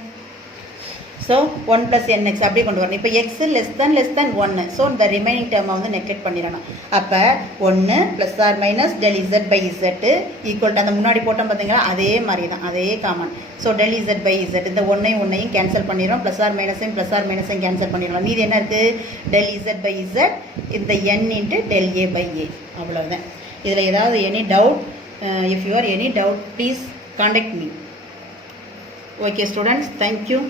ஸோ 1 ப்ளஸ் nx அப்படியே கொண்டு வரணும். இப்போ எக்ஸ் லெஸ் தேன் 1. ஸோ இந்த ரிமைனிங் டேர்மை வந்து நெக்லெக்ட் பண்ணிடணும். அப்போ 1 plus R minus del Z by Z equal to அந்த முன்னாடி போட்டோம் பார்த்தீங்களா, அதே மாதிரி தான், அதே common. So del Z by Z இந்த ஒன்னையும் கேன்சல் பண்ணிடுறோம். ப்ளஸ் ஆர் மைனஸையும் கேன்சல் பண்ணிடலாம். மீது என்ன இருக்குது? டெல் இசட் பை இசட் இந்த n into del A by A. அவ்வளோதான். இதில் ஏதாவது any doubt, if you are any doubt please contact me. Okay students, thank you.